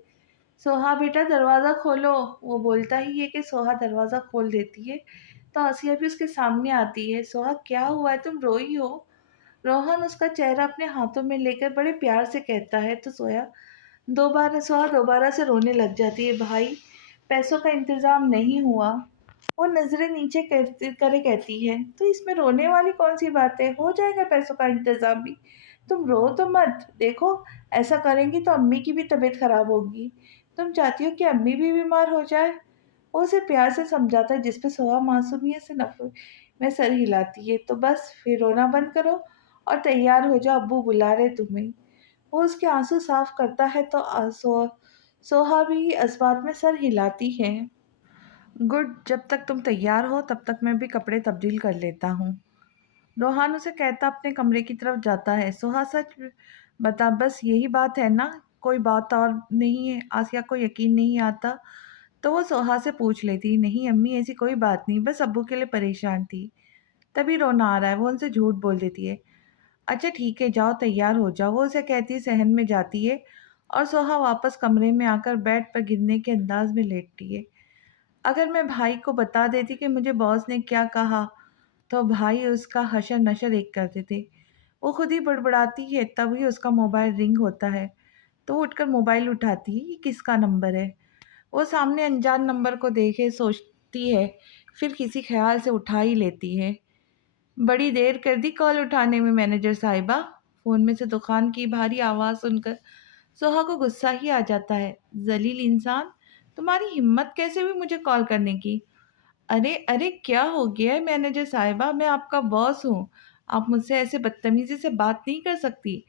सोहा बेटा दरवाज़ा खोलो। वो बोलता ही है कि सोहा दरवाज़ा खोल देती है तो आसिया भी उसके सामने आती है। सोहा क्या हुआ है, तुम रोई हो? रोहन उसका चेहरा अपने हाथों में लेकर बड़े प्यार से कहता है तो सोहा दोबारा से रोने लग जाती है। भाई, पैसों का इंतजाम नहीं हुआ। वो नजरें नीचे करे कहती है, तो इसमें रोने वाली कौन सी बात है? हो जाएगा पैसों का इंतजाम भी। तुम रो तो मत। देखो, ऐसा करेंगी तो अम्मी की भी तबीयत खराब होगी। तुम चाहती हो कि अम्मी भी बीमार हो जाए? वो उसे प्यार से समझाता है, जिस पे सोहा मासूमियत से नफरत में सर हिलाती है। तो बस फिर रोना बंद करो और तैयार हो जाओ, अब्बू बुला रहे तुम्हें। वो उसके आंसू साफ करता है तो सोहा भी इस बात में सर हिलाती है। गुड, जब तक तुम तैयार हो तब तक मैं भी कपड़े तब्दील कर लेता हूँ। रोहान उसे कहता अपने कमरे की तरफ जाता है। सोहा सच बता, बस यही बात है ना? कोई बात और नहीं है? आसिया को यकीन नहीं आता तो वो सोहा से पूछ लेती, नहीं अम्मी ऐसी कोई बात नहीं, बस अब्बू के लिए परेशान थी तभी रोना आ रहा है। वो उनसे झूठ बोल देती है। अच्छा ठीक है, जाओ तैयार हो जाओ। वो उसे कहती सहन में जाती है और सोहा वापस कमरे में आकर बेड पर गिरने के अंदाज में लेटती है। अगर मैं भाई को बता देती कि मुझे बॉस ने क्या कहा तो भाई उसका हशर नशर एक कर देते। वो खुद ही बड़बड़ाती है, तभी उसका मोबाइल रिंग होता है तो वो उठकर मोबाइल उठाती है। ये किसका नंबर है? वो सामने अनजान नंबर को देखे सोचती है, फिर किसी ख्याल से उठा ही लेती है। बड़ी देर कर दी कॉल उठाने में मैनेजर साहिबा। फ़ोन में से दुकान की भारी आवाज़ सुनकर सोहा को गुस्सा ही आ जाता है। जलील इंसान, तुम्हारी हिम्मत कैसे हुई मुझे कॉल करने की? अरे अरे, क्या हो गया है मैनेजर साहिबा? मैं आपका बॉस हूँ। आप मुझसे ऐसे बदतमीजी से बात नहीं कर सकती,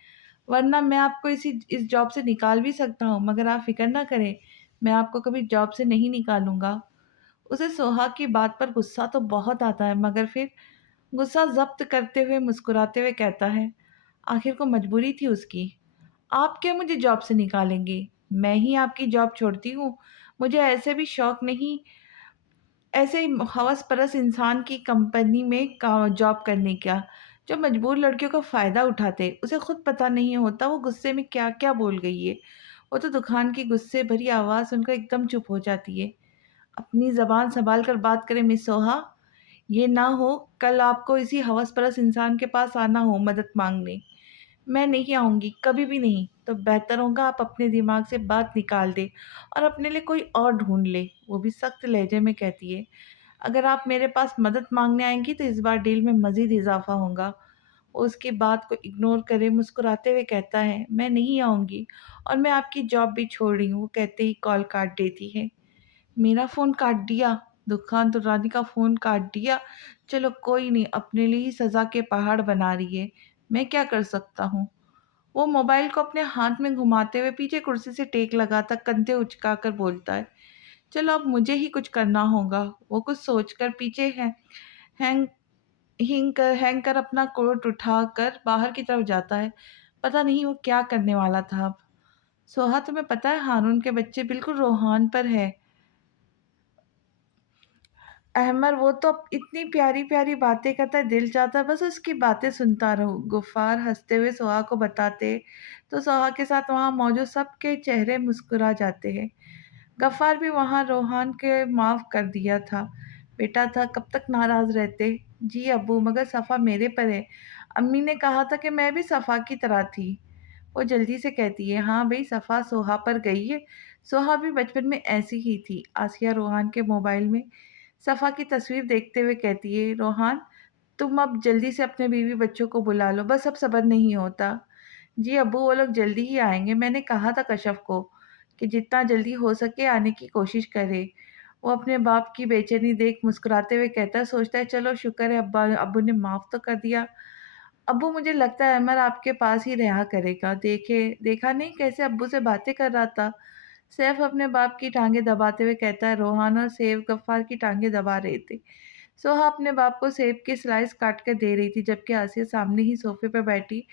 वरना मैं आपको इस जॉब से निकाल भी सकता हूँ। मगर आप फिक्र ना करें, मैं आपको कभी जॉब से नहीं निकालूंगा। उसे सोहा की बात पर गुस्सा तो बहुत आता है, मगर फिर गुस्सा ज़ब्त करते हुए मुस्कुराते हुए कहता है, आखिर को मजबूरी थी उसकी। आप क्या मुझे जॉब से निकालेंगे? मैं ही आपकी जॉब छोड़ती हूँ। मुझे ऐसे भी शौक नहीं, ऐसे हवस परस इंसान की कंपनी में जॉब करने का, जो मजबूर लड़कियों का फ़ायदा उठाते। उसे खुद पता नहीं होता वो गुस्से में क्या क्या बोल गई है। वो तो दुकान की गुस्से भरी आवाज़ सुनकर एकदम चुप हो जाती है। अपनी ज़बान संभाल कर बात करें मिस सोहा। ये ना हो कल आपको इसी हवस-परस्त इंसान के पास आना हो मदद माँगने। मैं नहीं आऊँगी, कभी भी नहीं। तो बेहतर होगा आप अपने दिमाग से बात निकाल दें और अपने लिए कोई और ढूँढ लें। वो भी सख्त लहजे में कहती है। अगर आप मेरे पास मदद माँगने आएँगी तो इस बार डील में मज़ीद इज़ाफ़ा होगा। वो उसकी बात को इग्नोर करे मुस्कुराते हुए कहता है, मैं नहीं आऊँगी और मैं आपकी जॉब भी छोड़ रही हूँ। वो कहते ही कॉल काट देती है। मेरा फ़ोन काट दिया, दुकान तो रानी का फ़ोन काट दिया। चलो कोई नहीं, अपने लिए ही सज़ा के पहाड़ बना रही है, मैं क्या कर सकता हूँ? वो मोबाइल को अपने हाथ में घुमाते हुए पीछे कुर्सी से टेक लगाता कंधे उचकाकर बोलता है, चलो अब मुझे ही कुछ करना होगा। वो कुछ सोचकर पीछे है हैंग हैंग कर अपना कोट उठाकर बाहर की तरफ जाता है। पता नहीं वो क्या करने वाला था अब। सोहा, तुम्हें पता है हारून के बच्चे बिल्कुल रोहान पर है। अहमर वो तो इतनी प्यारी-प्यारी बातें करता है, दिल चाहता है बस उसकी बातें सुनता रहूँ। गुफ़ार हँसते हुए सोहा को बताते, तो सोहा के साथ वहाँ मौजूद सबके चेहरे मुस्कुरा जाते हैं। गफ़्फ़ार भी वहाँ रोहान के माफ़ कर दिया था। बेटा था, कब तक नाराज़ रहते? जी अब्बू, मगर सफ़ा मेरे पर है। अम्मी ने कहा था कि मैं भी सफ़ा की तरह थी। वो जल्दी से कहती है, हाँ भई, सफ़ा सोहा पर गई है। सोहा भी बचपन में ऐसी ही थी। आसिया रोहान के मोबाइल में सफ़ा की तस्वीर देखते हुए कहती है, "रोहान, तुम अब जल्दी से अपने बीवी-बच्चों को बुला लो, बस अब सब्र नहीं होता।" "जी अब्बू, वो लोग जल्दी ही आएँगे। मैंने कहा था कशफ को कि जितना जल्दी हो सके आने की कोशिश करे।" वो अपने बाप की बेचैनी देख मुस्कुराते हुए कहता है, सोचता है चलो शुक्र है अब्बा अब्बू ने माफ़ तो कर दिया। अब्बू मुझे लगता है अमर आपके पास ही रहा करेगा। देखा नहीं कैसे अब्बू से बातें कर रहा था। सैफ अपने बाप की टाँगें दबाते हुए कहता है, रोहान और सेव गफ्फार की टाँगें दबा रहे थे। सोहा अपने बाप को सेब की स्लाइस काट कर दे रही थी, जबकि आसिया सामने ही सोफे पर बैठी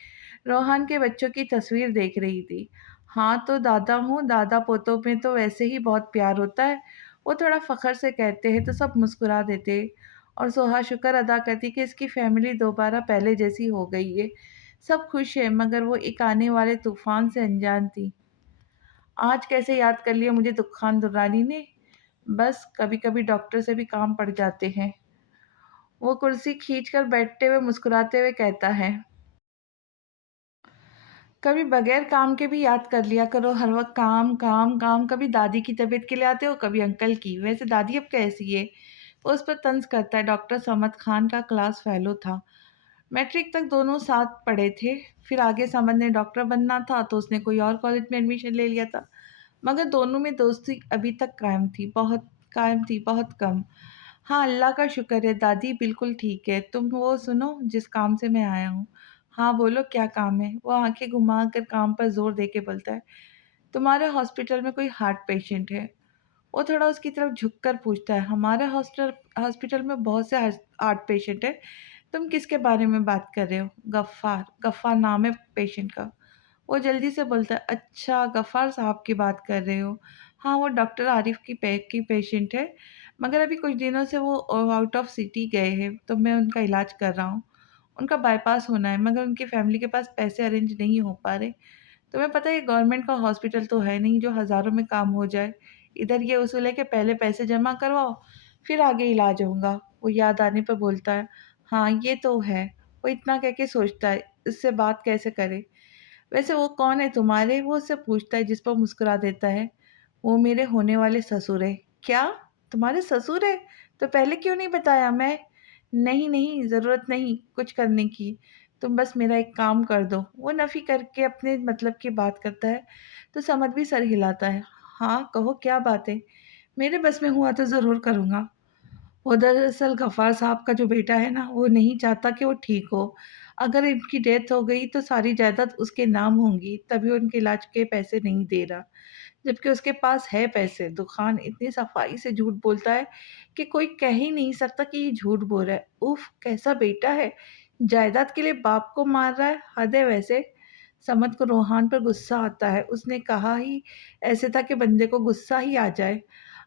रोहान के बच्चों की तस्वीर देख रही थी। हाँ, तो दादा हूँ, दादा पोतों में तो वैसे ही बहुत प्यार होता है। वो थोड़ा फ़ख्र से कहते हैं तो सब मुस्कुरा देते और सोहा शुक्र अदा करती कि इसकी फ़ैमिली दोबारा पहले जैसी हो गई है। सब खुश हैं मगर वो एक आने वाले तूफ़ान से अनजान थी। आज कैसे याद कर लिया मुझे दुखान दुर्रानी ने? बस कभी-कभी डॉक्टर से भी काम पड़ जाते हैं। वो कुर्सी खींचकर बैठते हुए मुस्कुराते हुए कहता है, कभी बगैर काम के भी याद कर लिया करो, हर वक़्त काम, काम, काम। कभी दादी की तबीयत के लिए आते हो, कभी अंकल की। वैसे दादी अब कैसी है? वो उस पर तंज़ करता है। डॉक्टर समद खान का क्लास फ़ेलो था। मैट्रिक तक दोनों साथ पढ़े थे। फिर आगे समद ने डॉक्टर बनना था तो उसने कोई और कॉलेज में एडमिशन ले लिया था। मगर दोनों में दोस्ती अभी तक कायम थी, बहुत कम। हाँ, अल्लाह का शुक्र है दादी बिल्कुल ठीक है। तुम वो सुनो जिस काम से मैं आया हूँ। हाँ, बोलो क्या काम है? वो आँखें घुमाकर काम पर ज़ोर देके बोलता है, तुम्हारे हॉस्पिटल में कोई हार्ट पेशेंट है? वो थोड़ा उसकी तरफ झुककर पूछता है, हमारे हॉस्पिटल में बहुत से हार्ट पेशेंट हैं। तुम किसके बारे में बात कर रहे हो? गफ्फ़ार, गफ्फ़ार नाम है पेशेंट का। वो जल्दी से बोलता है, अच्छा गफ़्फ़ार साहब की बात कर रहे हो। हाँ, वो डॉक्टर आरिफ़ की पेशेंट है, मगर अभी कुछ दिनों से वो आउट ऑफ सिटी गए हैं, तो मैं उनका इलाज कर रहा हूँ। उनका बायपास होना है, मगर उनकी फैमिली के पास पैसे अरेंज नहीं हो पा रहे। तुम्हें पता है ये गवर्नमेंट का हॉस्पिटल तो है नहीं जो हज़ारों में काम हो जाए। इधर ये उसूल है कि पहले पैसे जमा करवाओ, फिर आगे इलाज होगा। वो याद आने पे बोलता है, हाँ, ये तो है। वो इतना कह के सोचता है, इससे बात कैसे करे? वैसे वो कौन है तुम्हारे? वो उससे पूछता है जिस पर मुस्कुरा देता है। वो मेरे होने वाले ससुर हैं। क्या? तुम्हारे ससुर हैं? तो पहले क्यों नहीं बताया? मैं नहीं, नहीं ज़रूरत नहीं कुछ करने की। तुम बस मेरा एक काम कर दो। वो नफ़ी करके अपने मतलब की बात करता है, तो समद भी सर हिलाता है। हाँ, कहो क्या बात है? मेरे बस में हुआ तो ज़रूर करूँगा। वो दरअसल गफ़्फ़ार साहब का जो बेटा है ना, वो नहीं चाहता कि वो ठीक हो। अगर इनकी डेथ हो गई तो सारी जायदाद उसके नाम होंगी, तभी वो उनके इलाज के पैसे नहीं दे रहा। जबकि उसके पास है पैसे। दुखान इतनी सफाई से झूठ बोलता है कि कोई कह ही नहीं सकता कि ये झूठ बोल रहा है। उफ़! कैसा बेटा है, जायदाद के लिए बाप को मार रहा है, हद है वैसे। समद को रोहान पर गुस्सा आता है। उसने कहा ही ऐसे था कि बंदे को गुस्सा ही आ जाए।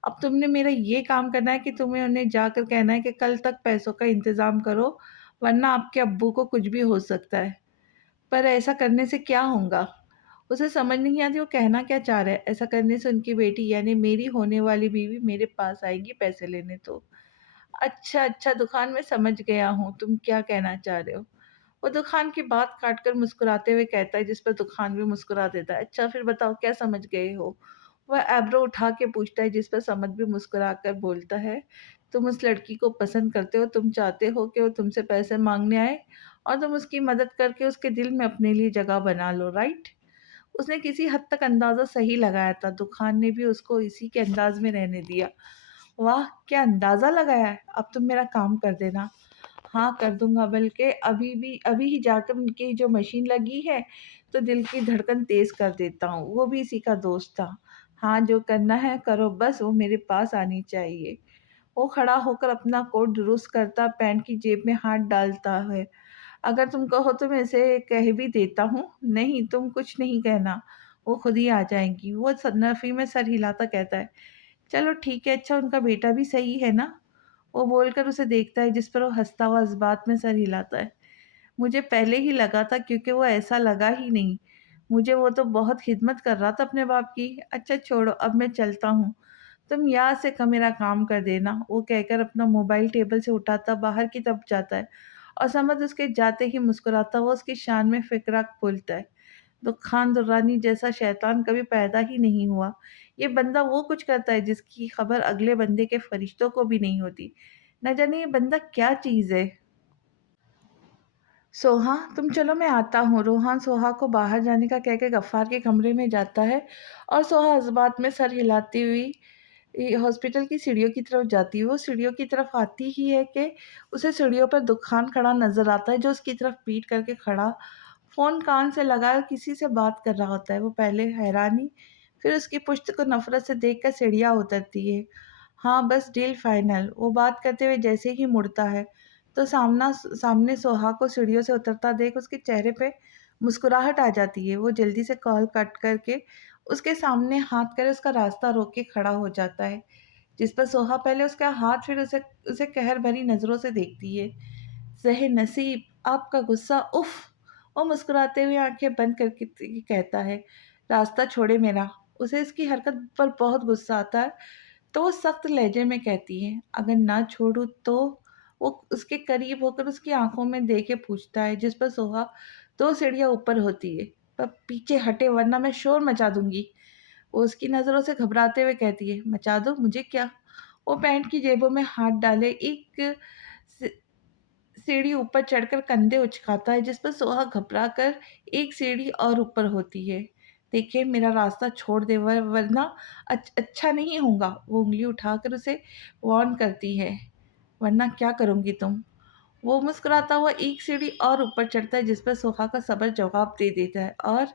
अब तुमने मेरा ये काम करना है कि तुम्हें उन्हें जाकर कहना है कि कल तक पैसों का इंतज़ाम करो, वरना आपके अब्बू को कुछ भी हो सकता है। पर ऐसा करने से क्या होगा? उसे समझ नहीं आती वो कहना क्या चाह रहा है। ऐसा करने से उनकी बेटी यानी मेरी होने वाली बीवी मेरे पास आएगी पैसे लेने तो। अच्छा, अच्छा दुकान मैं समझ गया हूँ, तुम क्या कहना चाह रहे हो। वो दुकान की बात काटकर मुस्कुराते हुए कहता है जिस पर दुकान भी मुस्कुरा देता है। अच्छा फिर बताओ क्या समझ गए हो? वह ऐब्रो उठा के पूछता है जिस पर समद भी मुस्कुराकर बोलता है, तुम उस लड़की को पसंद करते हो, तुम चाहते हो कि वो तुमसे पैसे माँगने आए और तुम उसकी मदद करके उसके दिल में अपने लिए जगह बना लो, राइट? उसने किसी हद तक अंदाज़ा सही लगाया था, दुकान ने भी उसको इसी के अंदाज़ में रहने दिया। वाह! क्या अंदाज़ा लगाया है, अब तुम मेरा काम कर देना। हाँ, कर दूँगा बल्कि अभी ही जाकर उनकी जो मशीन लगी है, तो दिल की धड़कन तेज़ कर देता हूँ, वो भी इसी का दोस्त था। हाँ, जो करना है करो बस वो मेरे पास आनी चाहिए। वो खड़ा होकर अपना कोट दुरुस्त करता, पैंट की जेब में हाथ डालता है। अगर तुम कहो तो मैं इसे कह भी देता हूँ। नहीं, तुम कुछ नहीं कहना, वो खुद ही आ जाएँगी। वो सन्नफ़ी में सर हिलाता कहता है, चलो ठीक है, अच्छा उनका बेटा भी सही है ना? वो बोलकर उसे देखता है जिस पर वो हँसता हुआ इस बात में सर हिलाता है। मुझे पहले ही लगा था क्योंकि वो ऐसा लगा ही नहीं। मुझे वो तो बहुत खिदमत कर रहा था अपने बाप की। अच्छा छोड़ो अब मैं चलता हूँ। तुम यहाँ से मेरा काम कर देना। वो कहकर अपना मोबाइल टेबल से उठाता बाहर की तरफ जाता है और समझ उसके जाते ही मुस्कुराता हुआ उसकी शान में फ़िकरा बोलता है। तो खान दुर्रानी जैसा शैतान कभी पैदा ही नहीं हुआ। ये बंदा वो कुछ करता है जिसकी खबर अगले बंदे के फरिश्तों को भी नहीं होती। न जाने ये बंदा क्या चीज़ है। सोहा, तुम चलो मैं आता हूँ। रोहान सोहा को बाहर जाने का कह के गफ्फार के कमरे में जाता है और सोहा इस बात में सर हिलाती हुई हॉस्पिटल की सीढ़ियों की तरफ जाती है। वो सीढ़ियों की तरफ आती ही है कि उसे सीढ़ियों पर दुखान खड़ा नज़र आता है, जो उसकी तरफ पीट करके खड़ा फ़ोन कान से लगाए किसी से बात कर रहा होता है। वो पहले हैरानी, फिर उसकी पुश्त को नफ़रत से देखकर सीढ़ियाँ उतरती है। हाँ, बस डील फाइनल। वो बात करते हुए जैसे ही मुड़ता है, तो सामने सोहा को सीढ़ियों से उतरता देख उसके चेहरे पे मुस्कुराहट आ जाती है। वो जल्दी से कॉल कट करके उसके सामने हाथ करे उसका रास्ता रोक के खड़ा हो जाता है, जिस पर सोहा पहले उसका हाथ फिर उसे उसे कहर भरी नज़रों से देखती है। ज़हे नसीब, आपका गुस्सा, उफ़! वो मुस्कुराते हुए आँखें बंद करके कहता है, रास्ता छोड़े मेरा। उसे इसकी हरकत पर बहुत गुस्सा आता है, तो वो सख्त लहजे में कहती है, अगर ना छोड़ूँ तो? वो उसके करीब होकर उसकी आँखों में देख के पूछता है, जिस पर सोहा 2 सीढ़ियाँ ऊपर होती है। पर पीछे हटे वरना मैं शोर मचा दूँगी। वो उसकी नज़रों से घबराते हुए कहती है, मचा दो, मुझे क्या? वो पैंट की जेबों में हाथ डाले एक स सीढ़ी ऊपर चढ़कर कंधे उचकाता है, जिस पर सोहा घबरा कर एक सीढ़ी और ऊपर होती है। देखिए, मेरा रास्ता छोड़ दे वरना अच्छा नहीं होगा। वो उँगली उठाकर उसे वार्न करती है। वरना क्या करोगी तुम? वो मुस्कुराता हुआ एक सीढ़ी और ऊपर चढ़ता है, जिस पर सोहा का सबर जवाब दे देता है और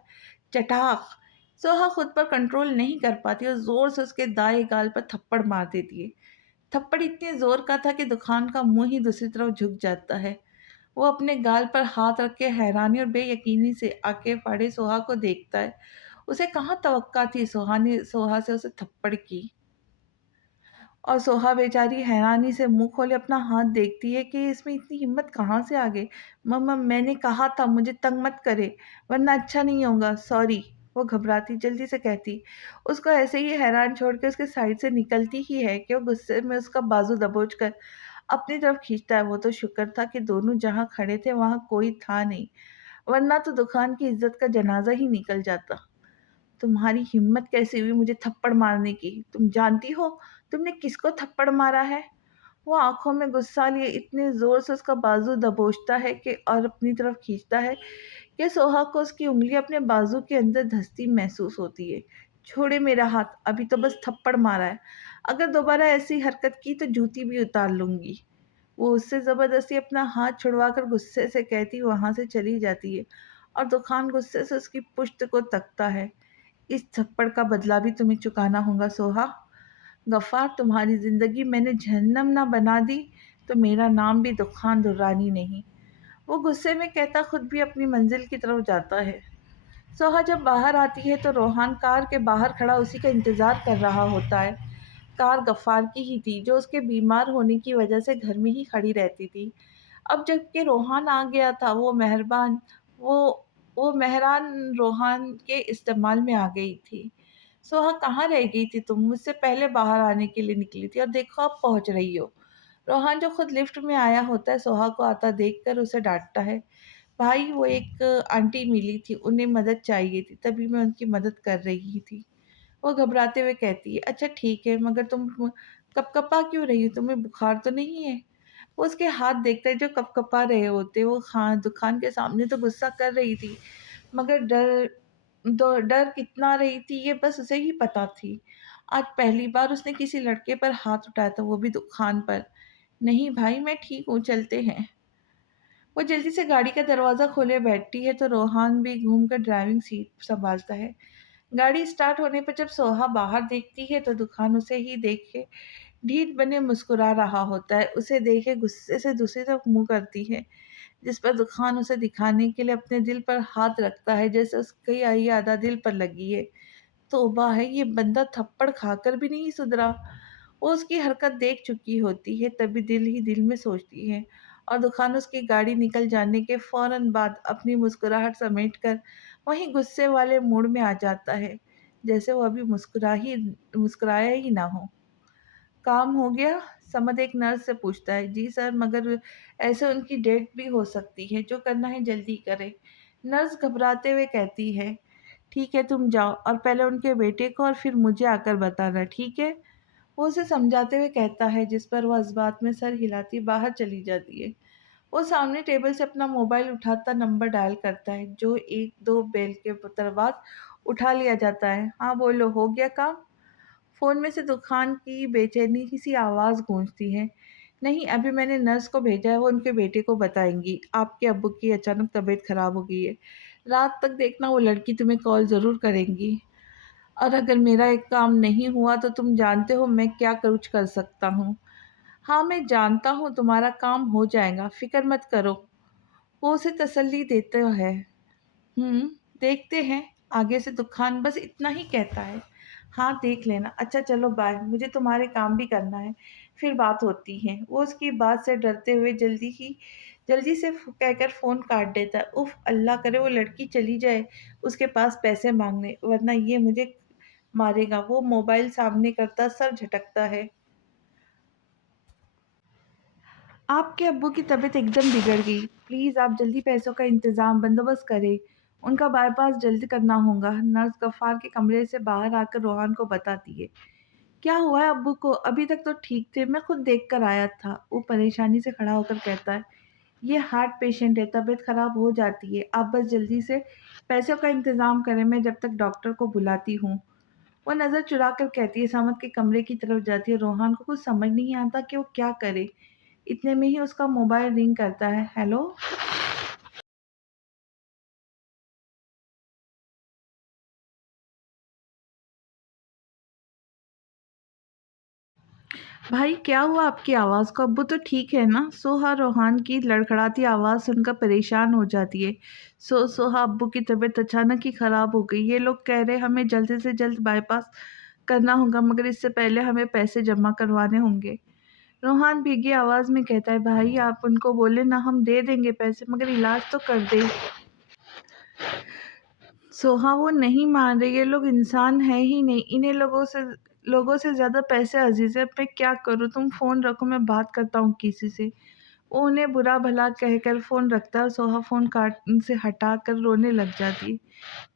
चटाक! सोहा खुद पर कंट्रोल नहीं कर पाती और ज़ोर से उसके दाएँ गाल पर थप्पड़ मार देती है। थप्पड़ इतने ज़ोर का था कि दुकान का मुँह ही दूसरी तरफ झुक जाता है। वो अपने गाल पर हाथ रख के हैरानी और बेयकीनी से आँखें फाड़े सोहा को देखता है। उसे कहाँ तवक्का थी सोहा से उसे थप्पड़ की। और सोहा बेचारी हैरानी से मुँह खोले अपना हाथ देखती है कि इसमें इतनी हिम्मत कहाँ से आ गई। मम्मा, मैंने कहा था मुझे तंग मत करे, वरना अच्छा नहीं होगा, सॉरी। वो घबराती जल्दी से कहती। उसको ऐसे ही हैरान छोड़ के उसके साइड से निकलती ही है कि वो गुस्से में उसका बाजू दबोच कर अपनी तरफ खींचता है। वो तो शुक्र था कि दोनों जहाँ खड़े थे वहाँ कोई था नहीं, वरना तो दुकान की इज्जत का जनाजा ही निकल जाता। तुम्हारी हिम्मत कैसे हुई मुझे थप्पड़ मारने की? तुम जानती हो तुमने किसको थप्पड़ मारा है? वो आँखों में गुस्सा लिए इतने ज़ोर से उसका बाजू दबोचता है कि और अपनी तरफ खींचता है कि सोहा को उसकी उँगली अपने बाजू के अंदर धँसती महसूस होती है। छोड़े मेरा हाथ, अभी तो बस थप्पड़ मारा है। अगर दोबारा ऐसी हरकत की तो जूती भी उतार लूँगी। वो उससे ज़बरदस्ती अपना हाथ छुड़वाकर गुस्से से कहती वहाँ से चली जाती है और दुकान गुस्से से उसकी पुश्त को तकता है। इस थप्पड़ का बदला भी तुम्हें चुकाना होगा सोहा। गफ़्फ़ार, तुम्हारी ज़िंदगी मैंने जहन्नम ना बना दी तो मेरा नाम भी दुखान दुर्रानी नहीं। वो गुस्से में कहता खुद भी अपनी मंजिल की तरफ जाता है। सोहा जब बाहर आती है तो रोहान कार के बाहर खड़ा उसी का इंतज़ार कर रहा होता है। कार गफ़्फ़ार की ही थी, जो उसके बीमार होने की वजह से घर में ही खड़ी रहती थी। अब जबकि रोहान आ गया था, वो वो मेहरान रोहान के इस्तेमाल में आ गई थी। "सोहा, कहाँ रह गई थी तुम? मुझसे पहले बाहर आने के लिए निकली थी और देखो अब पहुँच रही हो।" रोहान जो खुद लिफ्ट में आया होता है, सोहा को आता देखकर उसे डाँटता है। "भाई, वो एक आंटी मिली थी, उन्हें मदद चाहिए थी, तभी मैं उनकी मदद कर रही थी।" वो घबराते हुए कहती है, "अच्छा ठीक है, मगर तुम कँपकँपा क्यों रही हो? तुम्हें बुखार तो नहीं है?" वो उसके हाथ देखता है जो कँपकँपा रहे होते। वो दुकान के सामने तो गुस्सा कर रही थी, मगर डर कितना रही थी ये बस उसे ही पता थी। आज पहली बार उसने किसी लड़के पर हाथ उठाया था, वो भी दुकान पर। "नहीं भाई, मैं ठीक हूँ, चलते हैं।" वो जल्दी से गाड़ी का दरवाज़ा खोले बैठती है तो रोहान भी घूमकर ड्राइविंग सीट सँभालता है। गाड़ी स्टार्ट होने पर जब सोहा बाहर देखती है तो दुकान उसे ही देख के ढीठ बने मुस्कुरा रहा होता है। उसे देखे गुस्से से दूसरी तरफ मुँह करती है, जिस पर दुकान उसे दिखाने के लिए अपने दिल पर हाथ रखता है, जैसे उसकी आई आधा दिल पर लगी है। तौबा है, ये बंदा थप्पड़ खाकर भी नहीं सुधरा। वो उसकी हरकत देख चुकी होती है, तभी दिल ही दिल में सोचती है और दुकान उसकी गाड़ी निकल जाने के फ़ौरन बाद अपनी मुस्कुराहट समेटकर वहीं गुस्से वाले मूड में आ जाता है, जैसे वो अभी मुस्कुराया ही ना हो। काम हो गया? समद एक नर्स से पूछता है। जी सर, मगर ऐसे उनकी डेथ भी हो सकती है, जो करना है जल्दी करें। नर्स घबराते हुए कहती है, ठीक है तुम जाओ और पहले उनके बेटे को और फिर मुझे आकर बताना, ठीक है? वो उसे समझाते हुए कहता है, जिस पर वह इस में सर हिलाती बाहर चली जाती है। वो सामने टेबल से अपना मोबाइल उठाता नंबर डायल करता है, जो 1-2 बेल के बाद उठा लिया जाता है। हाँ बोलो, हो गया काम? फ़ोन में से दुकान की बेचैनी सी आवाज़ गूंजती है। नहीं, अभी मैंने नर्स को भेजा है, वो उनके बेटे को बताएँगी। आपके अब्बू की अचानक तबीयत ख़राब हो गई है। रात तक देखना, वो लड़की तुम्हें कॉल ज़रूर करेंगी। और अगर मेरा एक काम नहीं हुआ तो तुम जानते हो मैं क्या कुछ कर सकता हूँ। हाँ, मैं जानता हूँ तुम्हारा काम हो जाएगा, फ़िक्र मत करो। वो उसे तसल्ली देता है। हुँ, देखते हैं। आगे से दुकान बस इतना ही कहता है। हाँ, देख लेना। अच्छा चलो बाय, मुझे तुम्हारे काम भी करना है, फिर बात होती है। वो उसकी बात से डरते हुए जल्दी से कहकर फ़ोन काट देता है। उफ़! अल्लाह करे वो लड़की चली जाए उसके पास पैसे माँगने, वरना ये मुझे मारेगा। वो मोबाइल सामने करता सर झटकता है। आपके अब्बू की तबीयत एकदम बिगड़ गई। प्लीज़ आप जल्दी पैसों का इंतज़ाम बंदोबस्त करें। उनका बाईपास जल्द करना होगा। नर्स गफ़्फ़ार के कमरे से बाहर आकर रोहान को बताती है। क्या हुआ है अब्बू को? अभी तक तो ठीक थे, मैं खुद देख कर आया था। वो परेशानी से खड़ा होकर कहता है, ये हार्ट पेशेंट है, तबीयत ख़राब हो जाती है। आप बस जल्दी से पैसों का इंतज़ाम करें, मैं जब तक डॉक्टर को बुलाती हूँ। वो नज़र चुरा कर कहती है, सामत के कमरे की तरफ जाती है। रोहान को कुछ समझ नहीं आता कि वो क्या करे। इतने में ही उसका मोबाइल रिंग करता है। हेलो? भाई क्या हुआ आपकी आवाज़ को? अब्बू तो ठीक है ना? सोहा रोहान की लड़खड़ाती आवाज़ सुनकर परेशान हो जाती है। सोहा अब्बू की तबीयत अचानक ही ख़राब हो गई। ये लोग कह रहे हमें जल्द से जल्द बाईपास करना होगा, मगर इससे पहले हमें पैसे जमा करवाने होंगे। रोहान भीगी आवाज़ में कहता है, भाई आप उनको बोले ना, हम दे देंगे पैसे, मगर इलाज तो कर दें। सोहा वो नहीं मान रही, ये लोग इंसान है ही नहीं। इन्हें लोगों से ज़्यादा पैसे अजीज़ है। अब मैं क्या करूँ? तुम फ़ोन रखो, मैं बात करता हूँ किसी से। वो उन्हें बुरा भला कहकर फ़ोन रखता है और सोहा फ़ोन काट से हटा कर रोने लग जाती है।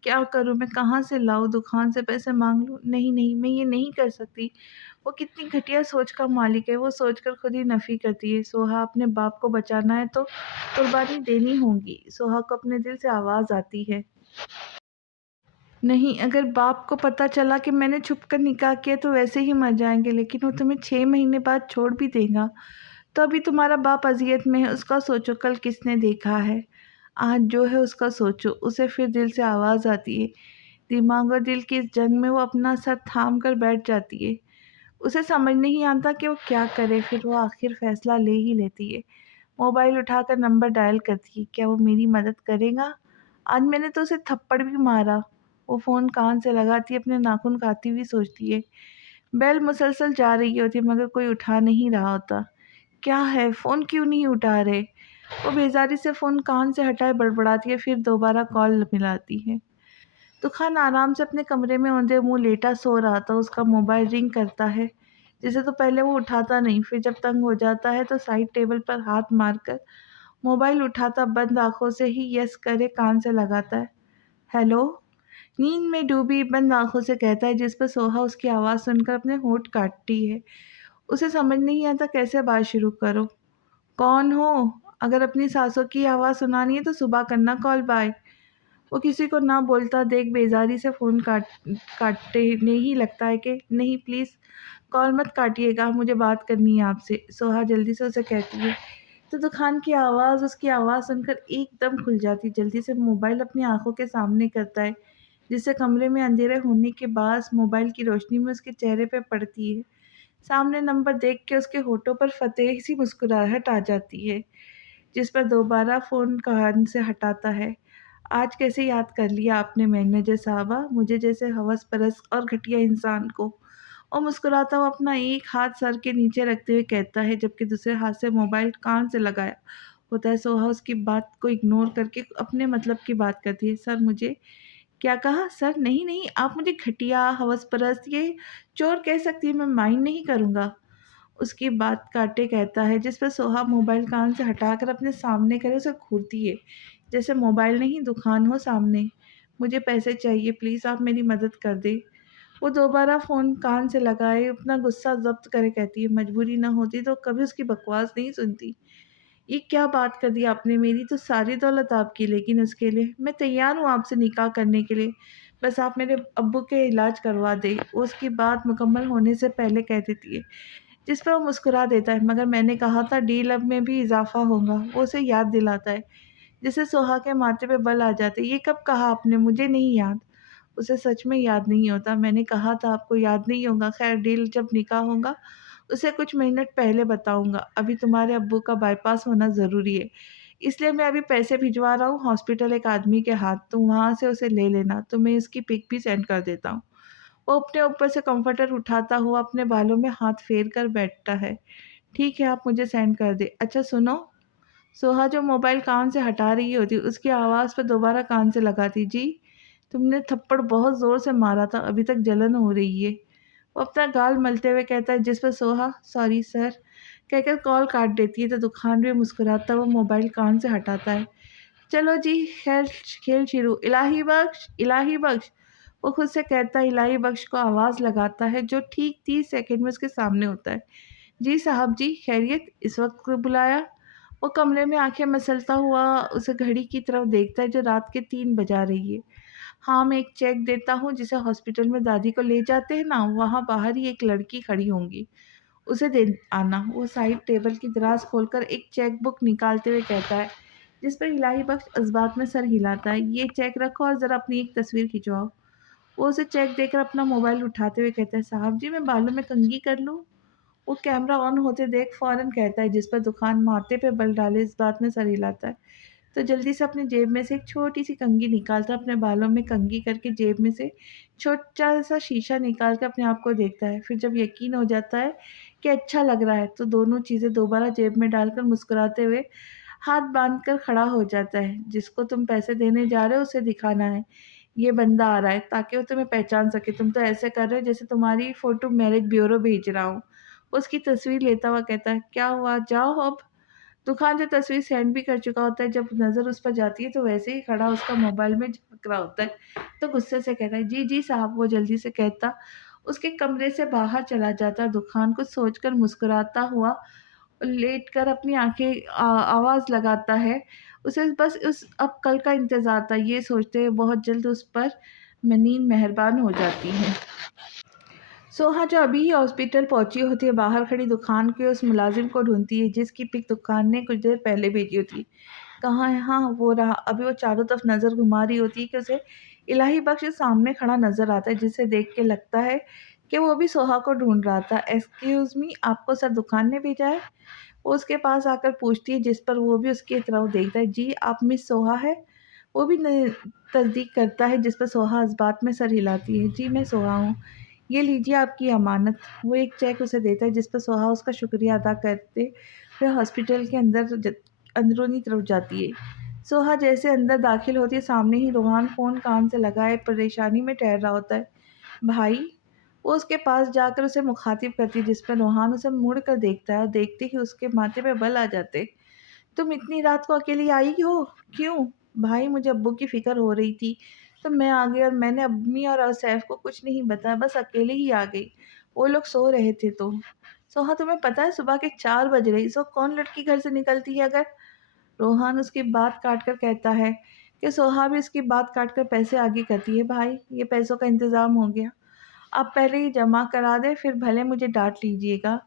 क्या करूँ मैं? कहाँ से लाऊँ? दुकान से पैसे माँग लूँ? नहीं, नहीं, मैं ये नहीं कर सकती। वो कितनी घटिया सोच का मालिक है, वो सोचकर खुद ही नफ़ी करती है। सोहा अपने बाप को बचाना है तो कुर्बानी देनी होगी। सोहा को अपने दिल से आवाज़ आती है। नहीं, अगर बाप को पता चला कि मैंने छुप कर निकाह किया तो वैसे ही मर जाएँगे, लेकिन वो तुम्हें 6 महीने बाद छोड़ भी देगा। तो अभी तुम्हारा बाप अज़ियत में है, उसका सोचो कल किसने देखा है। आज जो है उसका सोचो। उसे फिर दिल से आवाज़ आती है। दिमाग और दिल की इस जंग में वो अपना सर थाम कर बैठ जाती है। उसे समझ नहीं आता कि वो क्या करे, फिर वो आखिर फ़ैसला ले ही लेती है। मोबाइल उठाकर नंबर डायल करती है। क्या वो मेरी मदद करेगा? आज मैंने तो उसे थप्पड़ भी मारा। वो फ़ोन कान से लगाती अपने नाखून खाती हुई सोचती है। बेल मुसलसल जा रही होती मगर कोई उठा नहीं रहा होता। क्या है? फ़ोन क्यों नहीं उठा रहे? वो बेज़ारी से फ़ोन कान से हटाए बड़बड़ाती है, फिर दोबारा कॉल मिलाती है। तूफ़ान आराम से अपने कमरे में औंधे मुँह लेटा सो रहा था। उसका मोबाइल रिंग करता है, जिसे तो पहले वो उठाता नहीं, फिर जब तंग हो जाता है तो साइड टेबल पर हाथ मारकर मोबाइल उठाता बंद आँखों से ही यस करे कान से लगाता है। हेलो? नींद में डूबी बंद आँखों से कहता है, जिस पर सोहा उसकी आवाज़ सुनकर अपने होंठ काटती है। उसे समझ नहीं आता कैसे बात शुरू करो। कौन हो? अगर अपनी सासों की आवाज़ सुनानी है तो सुबह करना कॉल, बाय। वो किसी को ना बोलता देख बेज़ारी से फ़ोन काटने ही लगता है कि नहीं प्लीज़ कॉल मत काटिएगा, मुझे बात करनी है आपसे। सोहा जल्दी से उसे कहती है। तो दुकान की आवाज़ उसकी आवाज़ सुनकर एकदम खुल जाती। जल्दी से मोबाइल अपनी आँखों के सामने करता है, जिससे कमरे में अंधेरे होने के बाद मोबाइल की रोशनी में उसके चेहरे पे पड़ती है। सामने नंबर देख के उसके होठों पर फतेह सी मुस्कुराहट आ जाती है, जिस पर दोबारा फ़ोन कान से हटाता है। आज कैसे याद कर लिया आपने मैनेजर साहबा, मुझे जैसे हवस-परस्त और घटिया इंसान को। और मुस्कुराता हुआ अपना एक हाथ सर के नीचे रखते हुए कहता है, जबकि दूसरे हाथ से मोबाइल कान से लगाया होता है। सोहा उसकी बात को इग्नोर करके अपने मतलब की बात करती है। सर मुझे क्या कहा? सर नहीं, नहीं, आप मुझे घटिया, हवस-परस्त, ये चोर कह सकती हैं, मैं माइंड नहीं करूँगा। उसकी बात काटे कहता है, जिस पर सोहा मोबाइल कान से हटाकर अपने सामने करे उसे घूरती है, जैसे मोबाइल नहीं दुकान हो सामने। मुझे पैसे चाहिए, प्लीज़ आप मेरी मदद कर दें। वो दोबारा फ़ोन कान से लगाए अपना गुस्सा ज़ब्त करे कहती है, मजबूरी ना होती तो कभी उसकी बकवास नहीं सुनती। ये क्या बात कर दी आपने, मेरी तो सारी दौलत आपकी, लेकिन उसके लिए मैं तैयार हूँ आपसे निकाह करने के लिए। बस आप मेरे अब्बू के इलाज करवा दें। वो उसकी बात मुकम्मल होने से पहले कह देती है, जिस पर वो मुस्कुरा देता है, मगर मैंने कहा था डील अब में भी इज़ाफ़ा होगा। वो उसे याद दिलाता है, जिससे सोहा के माथे पे बल आ जाते। ये कब कहा आपने? मुझे नहीं याद। उसे सच में याद नहीं होता। मैंने कहा था आपको याद नहीं होगा। ख़ैर डील जब निकाह होगा उसे कुछ मिनट पहले बताऊँगा। अभी तुम्हारे अब्बू का बाईपास होना ज़रूरी है। इसलिए मैं अभी पैसे भिजवा रहा हूँ हॉस्पिटल एक आदमी के हाथ, तुम वहाँ से उसे ले लेना। तो मैं इसकी पिक भी सेंड कर देता हूँ। वो अपने ऊपर से कम्फ़र्टर उठाता हुआ अपने बालों में हाथ फेर कर बैठता है। ठीक है, आप मुझे सेंड कर दें। अच्छा सुनो, सोहा जो मोबाइल कान से हटा रही होती, उसकी आवाज़ पे दोबारा कान से लगाती, जी, तुमने थप्पड़ बहुत ज़ोर से मारा था, अभी तक जलन हो रही है। वो अपना गाल मलते हुए कहता है, जिस पर सोहा सॉरी सर कहकर कॉल काट देती है, तो दुकान पे मुस्कुराता हुआ मोबाइल कान से हटाता है। चलो जी, खैर खेल शुरू। इलाही बख्श, इलाही बख्श। वो खुद से कहता है, इलाही बख्श को आवाज़ लगाता है, जो ठीक 30 सेकंड में उसके सामने होता है। जी साहब जी, खैरियत? इस वक़्त बुलाया? वो कमरे में आँखें मसलता हुआ उस घड़ी की तरफ देखता है जो रात के 3 बजा रही है। हाँ, मैं एक चेक देता हूँ जिसे हॉस्पिटल में दादी को ले जाते हैं ना, वहाँ बाहर ही एक लड़की खड़ी होंगी, उसे दे आना। वो साइड टेबल की दराज खोलकर एक चेक बुक निकालते हुए कहता है, जिस पर इलाही बख्श इस्बात में सर हिलाता है। ये चेक रखो और ज़रा अपनी एक तस्वीर खिंचवाओ। वो उसे चेक देकर अपना मोबाइल उठाते हुए कहता है, साहब जी मैं बालों में कंघी कर लूँ? वो कैमरा ऑन होते देख फ़ौरन कहता है, जिस पर दुकान माथे पे बल डाले इस बात में सर हिलाता है। तो जल्दी से अपनी जेब में से एक छोटी-सी कंघी निकालता है, अपने बालों में कंघी करके जेब में से छोटा-सा शीशा निकाल के अपने आप को देखता है। फिर जब यकीन हो जाता है कि अच्छा लग रहा है, तो दोनों चीज़ें दोबारा जेब में डालकर मुस्कुराते हुए हाथ बाँध कर खड़ा हो जाता है। जिसको तुम पैसे देने जा रहे हो उसे दिखाना है, ये बंदा आ रहा है, ताकि वो तुम्हें पहचान सके। तुम तो ऐसे कर रहे हो जैसे तुम्हारी फ़ोटो मैरिज ब्यूरो भेज रहा हूँ। उसकी तस्वीर लेता हुआ कहता है, क्या हुआ, जाओ अब। दुकान जो तस्वीर सेंड भी कर चुका होता है, जब नज़र उस पर जाती है तो वैसे ही खड़ा उसका मोबाइल में झाँक रहा होता है। तो गुस्से से कहता है, जी, जी साहब। वो जल्दी से कहता उसके कमरे से बाहर चला जाता है। दुकान कुछ सोचकर मुस्कुराता हुआ लेटकर अपनी आँखें आवाज़ लगाता है। उसे बस उस अब कल का इंतज़ार था, ये सोचते हुए बहुत जल्द उस पर मनीन मेहरबान हो जाती है। सोहा जो अभी ही हॉस्पिटल पहुंची होती है, बाहर खड़ी दुकान के उस मुलाजिम को ढूंढती है जिसकी पिक दुकान ने कुछ देर पहले भेजी होती। कहाँ है? हाँ, वो रहा। अभी वो चारों तरफ नज़र घुमा रही होती है कि उसे इलाही बख्श सामने खड़ा नज़र आता है, जिसे देख के लगता है कि वो भी सोहा को ढूंढ रहा था। एक्सक्यूज़ मी, आपको सर दुकान ने भेजा है? वो उसके पास आकर पूछती है, जिस पर वो भी उसकी तरफ देखता है। जी, आप मिस सोहा है? वो भी तस्दीक करता है, जिस पर सोहा इस बात में सर हिलाती है। जी, मैं सोहा हूँ। ये लीजिए आपकी अमानत। वो एक चेक उसे देता है, जिस पर सोहा उसका शुक्रिया अदा करते हुए हॉस्पिटल के अंदरूनी तरफ जाती है। सोहा जैसे अंदर दाखिल होती है, सामने ही रोहान फ़ोन कान से लगाए परेशानी में ठहर रहा होता है। भाई, वो उसके पास जाकर उसे मुखातिब करती है, जिस पर रोहान उसे मुड़ कर देखता है और देखते ही उसके माथे पे बल आ जाते। तुम इतनी रात को अकेली आई हो? क्यों? भाई, मुझे अब्बू की फ़िक्र हो रही थी, तो मैं आ गई और मैंने अम्मी और सैफ को कुछ नहीं बताया, बस अकेले ही आ गई। वो लोग सो रहे थे तो। सोहा, तुम्हें पता है सुबह के 4 बज रहे, इस वक़्त कौन लड़की घर से निकलती है अगर? रोहान उसकी बात काट कर कहता है कि सोहा भी उसकी बात काट कर पैसे आगे करती है। भाई, ये पैसों का इंतज़ाम हो गया। आप पहले ही जमा करा दें, फिर भले मुझे डाँट लीजिएगा।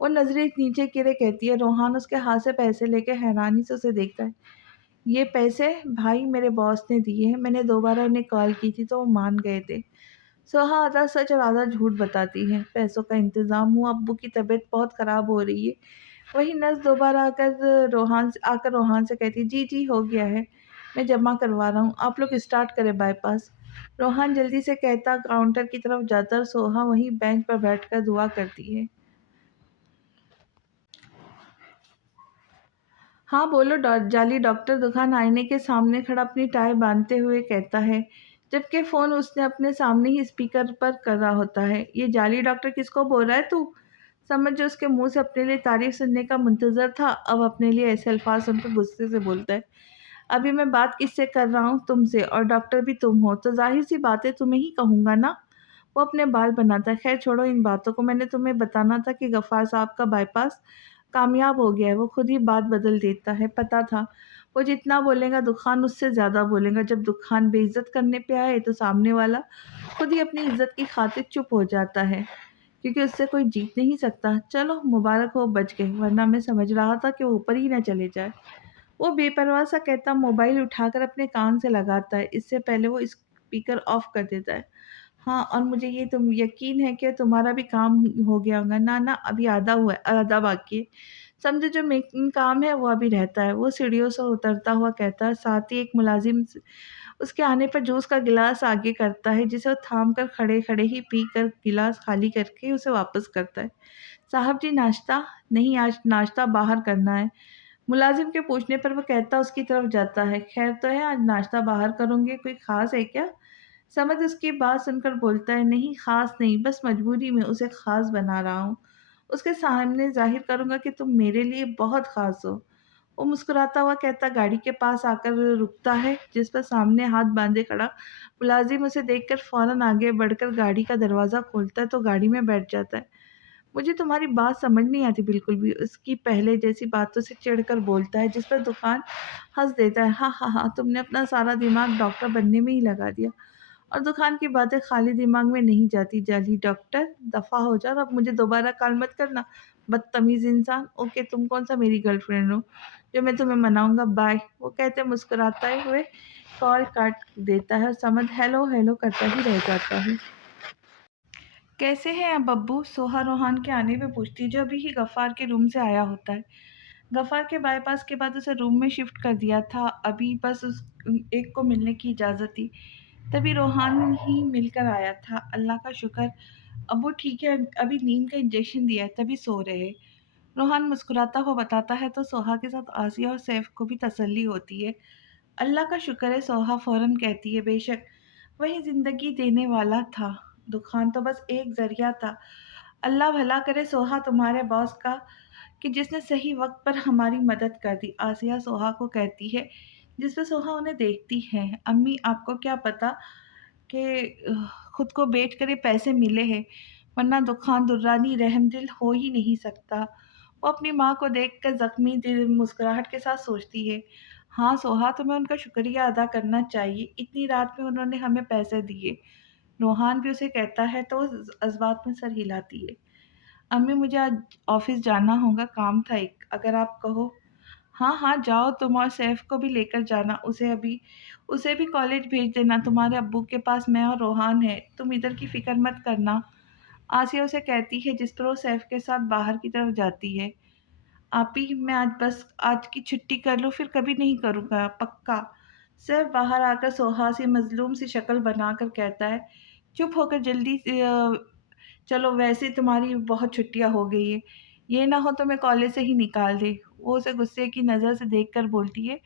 वो नज़रें नीचे गिरे कहती है। रोहान उसके हाथ से पैसे लेके हैरानी से उसे देखता है। ये पैसे भाई मेरे बॉस ने दिए हैं, मैंने दोबारा उन्हें कॉल की थी तो वो मान गए थे। सोहा आधा सच और आधा झूठ बताती है। पैसों का इंतज़ाम हुआ, अब्बू की तबीयत बहुत ख़राब हो रही है। वही नर्स दोबारा आकर रोहान से कहती है, जी, जी हो गया है, मैं जमा करवा रहा हूँ, आप लोग स्टार्ट करें बाईपास। रोहान जल्दी से कहता काउंटर की तरफ जाता और सोहा वहीं बेंच पर बैठकर दुआ करती है। हाँ, बोलो जाली डॉक्टर। दुकान आईने के सामने खड़ा अपनी टाई बांधते हुए कहता है, जबकि फ़ोन उसने अपने सामने ही स्पीकर पर कर रहा होता है। ये जाली डॉक्टर किसको बोल रहा है तू? समझ जो उसके मुँह से अपने लिए तारीफ़ सुनने का मुंतज़र था, अब अपने लिए ऐसे अल्फ़ाज़ सुनकर गुस्से से बोलता है, अभी मैं बात किससे कर रहा हूँ? तुमसे और डॉक्टर भी तुम हो, तो ज़ाहिर-सी बात है तुम्हें ही कहूँगा ना। वो अपने बाल बनाता है। ख़ैर छोड़ो इन बातों को, मैंने तुम्हें बताना था कि गफ़्फ़ार साहब का बाईपास कामयाब हो गया है, वो खुद ही बात बदल देता है, पता था। वो जितना बोलेगा दुखान उससे ज़्यादा बोलेगा, जब दुखान बेइज़्ज़त करने पे आए तो सामने वाला खुद ही अपनी इज़्ज़त की खातिर चुप हो जाता है, क्योंकि उससे कोई जीत नहीं सकता। चलो मुबारक हो बच गए, वरना मैं समझ रहा था कि वो ऊपर ही ना चले जाए। वो बेपरवाह सा कहता मोबाइल उठाकर अपने कान से लगाता है, इससे पहले वो स्पीकर ऑफ कर देता है। हाँ, और मुझे ये तुम यकीन है कि तुम्हारा भी काम हो गया होगा। ना, ना अभी आधा हुआ है, आधा बाकी है। समझो जो मेन काम है वो अभी रहता है। वो सीढ़ियों से उतरता हुआ कहता है, साथ ही एक मुलाज़िम उसके आने पर जूस का गिलास आगे करता है, जिसे वो थाम कर खड़े-खड़े ही पीकर गिलास खाली करके उसे वापस करता है। साहब जी नाश्ता? नहीं, आज नाश्ता बाहर करना है। मुलाज़िम के पूछने पर वो कहता उसकी तरफ जाता है, खैर तो है आज नाश्ता बाहर करोगे, कोई ख़ास है क्या? समद उसकी बात सुनकर बोलता है, नहीं ख़ास नहीं, बस मजबूरी में उसे ख़ास बना रहा हूँ। उसके सामने ज़ाहिर करूँगा कि तुम मेरे लिए बहुत ख़ास हो। वो मुस्कुराता हुआ कहता गाड़ी के पास आकर रुकता है, जिस पर सामने हाथ बाँधे खड़ा मुलाज़िम उसे देखकर फ़ौरन आगे बढ़कर गाड़ी का दरवाज़ा खोलता है तो गाड़ी में बैठ जाता है। मुझे तुम्हारी बात समझ नहीं आती बिल्कुल भी, उसकी पहले जैसी बातों से चिढ़कर बोलता है, जिस पर दुकान हँस देता है, हाँ, हाँ, हाँ, तुमने अपना सारा दिमाग डॉक्टर बनने में ही लगा दिया। और दुकान की बातें खाली दिमाग में नहीं जाती, जाली डॉक्टर दफ़ा हो जा और अब मुझे दोबारा कॉल मत करना, बदतमीज़ इंसान। ओके, तुम कौन-सा मेरी गर्लफ्रेंड हो, जो मैं तुम्हें मनाऊँगा, बाय। वो कहते मुस्कुराते हुए कॉल काट देता है और समद हेलो, हेलो करता ही रह जाता है। कैसे हैं आप बब्बू? सोहा रोहान के आने पे पूछती है, जो अभी ही गफ़्फ़ार के रूम से आया होता है। गफ़्फ़ार के बाईपास के बाद उसे रूम में शिफ्ट कर दिया था, अभी बस उस एक को मिलने की इजाज़त थी। तभी रोहान ही मिलकर आया था, अल्लाह का शुक्र, अब वो ठीक है, अभी नींद का इंजेक्शन दिया है, तभी सो रहे हैं। रोहान मुस्कुराता हुआ बताता है तो सोहा के साथ आसिया और सैफ को भी तसल्ली होती है। अल्लाह का शुक्र है, सोहा फ़ौरन कहती है, बेशक वही ज़िंदगी देने वाला था, दुकान तो बस एक ज़रिया था। अल्लाह भला करे सोहा तुम्हारे बॉस का, कि जिसने सही वक़्त पर हमारी मदद कर दी। आसिया सोहा को कहती है, जिस पे सोहा उन्हें देखती है, अम्मी आपको क्या पता कि खुद को बेच कर ये पैसे मिले हैं, वरना दुखान दुर्रानी रहमदिल हो ही नहीं सकता। वो अपनी माँ को देखकर ज़ख्मी दिल मुस्कुराहट के साथ सोचती है, हाँ सोहा तुम्हें उनका शुक्रिया अदा करना चाहिए, इतनी रात में उन्होंने हमें पैसे दिए। रोहान भी उसे कहता है तो वो जज़्बात में सर हिलाती है। अम्मी मुझे आज ऑफ़िस जाना होगा, काम था एक, अगर आप कहो। हाँ, हाँ, जाओ तुम और सैफ को भी लेकर जाना, उसे भी कॉलेज भेज देना, तुम्हारे अब्बू के पास मैं और रोहान हैं, तुम इधर की फ़िक्र मत करना। आसिया उसे कहती है, जिस पर वो सैफ के साथ बाहर की तरफ जाती है। आपी मैं आज की छुट्टी कर लूँ, फिर कभी नहीं करूँगा, पक्का। सैफ बाहर आकर सोहा सी मज़लूम सी शक्ल बनाकर कहता है, चुप होकर जल्दी से चलो वैसे तुम्हारी बहुत छुट्टियाँ हो गई है, ये ना हो तो मैं कॉलेज से ही निकाल दे। वो उसे गुस्से की नज़र से देखकर बोलती है,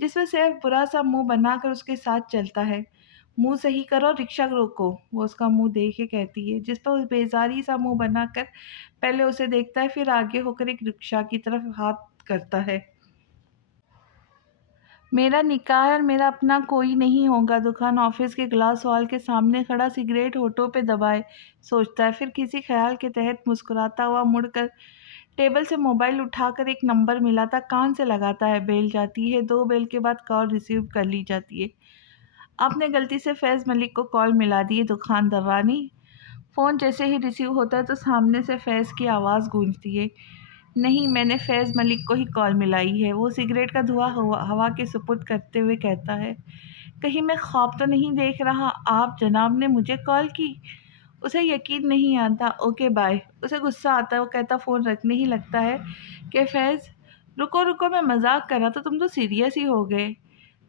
जिसमें सैफ बुरा-सा मुँह बनाकर उसके साथ चलता है। मुँह सही करो, रिक्शा रोको, वो उसका मुँह देख के कहती है, जिस पर वो बेज़ारी-सा मुँह बनाकर पहले उसे देखता है, फिर आगे होकर एक रिक्शा की तरफ हाथ करता है। मेरा निकाह और मेरा अपना कोई नहीं होगा, दुकान ऑफिस के ग्लास वॉल के सामने खड़ा सिगरेट होठों पे दबाए सोचता है, फिर किसी ख्याल के तहत मुस्कुराता हुआ मुड़कर टेबल से मोबाइल उठाकर एक नंबर मिला था, कान से लगाता है, बेल जाती है, 2 बेल के बाद कॉल रिसीव कर ली जाती है। आपने गलती से फैज़ मलिक को कॉल मिला दी है दुकानदार रानी। फ़ोन जैसे ही रिसीव होता है तो सामने से फैज़ की आवाज़ गूंजती है, नहीं मैंने फैज़ मलिक को ही कॉल मिलाई है। वो सिगरेट का धुआँ हवा के सुपुर्द करते हुए कहता है, कहीं मैं ख्वाब तो नहीं देख रहा, आप जनाब ने मुझे कॉल की? उसे यकीन नहीं आता, ओके बाय। उसे गुस्सा आता है, वो कहता फ़ोन रखने ही लगता है कि फैज़ रुको, रुको मैं मज़ाक कर रहा था, तुम तो सीरियस ही हो गए।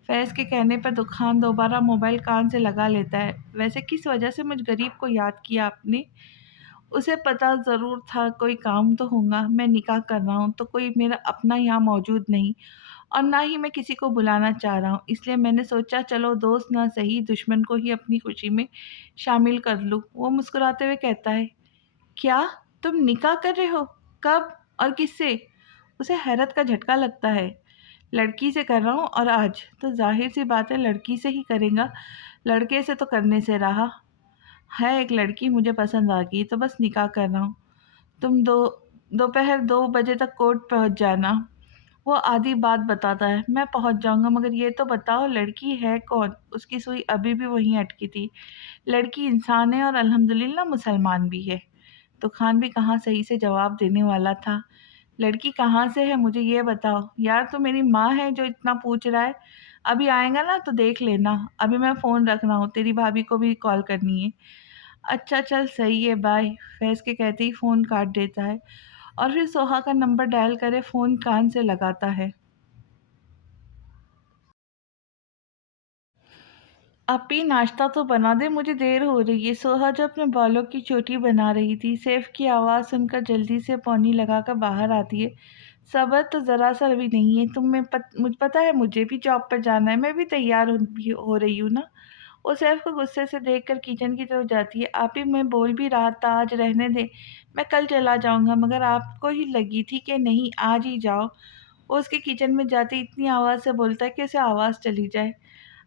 फैज़ के कहने पर दुखान दोबारा मोबाइल कान से लगा लेता है। वैसे किस वजह से मुझ गरीब को याद किया आपने? उसे पता ज़रूर था कोई काम तो होगा, मैं निकाह कर रहा हूँ तो कोई मेरा अपना यहाँ मौजूद नहीं और ना ही मैं किसी को बुलाना चाह रहा हूँ। इसलिए मैंने सोचा चलो दोस्त ना सही दुश्मन को ही अपनी खुशी में शामिल कर लूँ। वो मुस्कुराते हुए कहता है, क्या? तुम निकाह कर रहे हो? कब और किससे? उसे हैरत का झटका लगता है। लड़की से कर रहा हूँ और आज तो ज़ाहिर सी बात है लड़की से ही करेगा, लड़के से तो करने से रहा है। एक लड़की मुझे पसंद आ गई तो बस निकाह कर रहा हूँ। तुम दोपहर 2 बजे तक कोर्ट पहुँच जाना। वो आधी बात बताता है, मैं पहुँच जाऊँगा, मगर ये तो बताओ लड़की है कौन? उसकी सुई अभी भी वहीं अटकी थी। लड़की इंसान है और अल्हम्दुलिल्लाह मुसलमान भी है। तो खान भी कहाँ सही से जवाब देने वाला था। लड़की कहाँ से है मुझे ये बताओ। यार तू मेरी माँ है जो इतना पूछ रहा है? अभी आएगा ना तो देख लेना। अभी मैं फ़ोन रख रहा हूँ, तेरी भाभी को भी कॉल करनी है। अच्छा चल सही है, बाय। फैज़ के कहते ही फ़ोन काट देता है और फिर सोहा का नंबर डायल करे फ़ोन कान से लगाता है। "अप्पी नाश्ता तो बना दे, मुझे देर हो रही है।" सोहा जो अपने बालों की चोटी बना रही थी, सैफ की आवाज़ सुनकर जल्दी से पौनी लगाकर बाहर आती है। "सब्र तो ज़रा-सा भी नहीं है। मुझे पता है मुझे भी जॉब पर जाना है, मैं भी तैयार हो रही हूँ ना।" वो सैफ को गुस्से से देखकर किचन की तरफ जाती है। "आपी मैं बोल भी रहा था आज रहने दें, मैं कल चला जाऊँगा, मगर आपको ही लगी थी कि नहीं आज ही जाओ।" वो उसके किचन में जाते ही इतनी आवाज़ से बोलता है कि उसे आवाज़ चली जाए।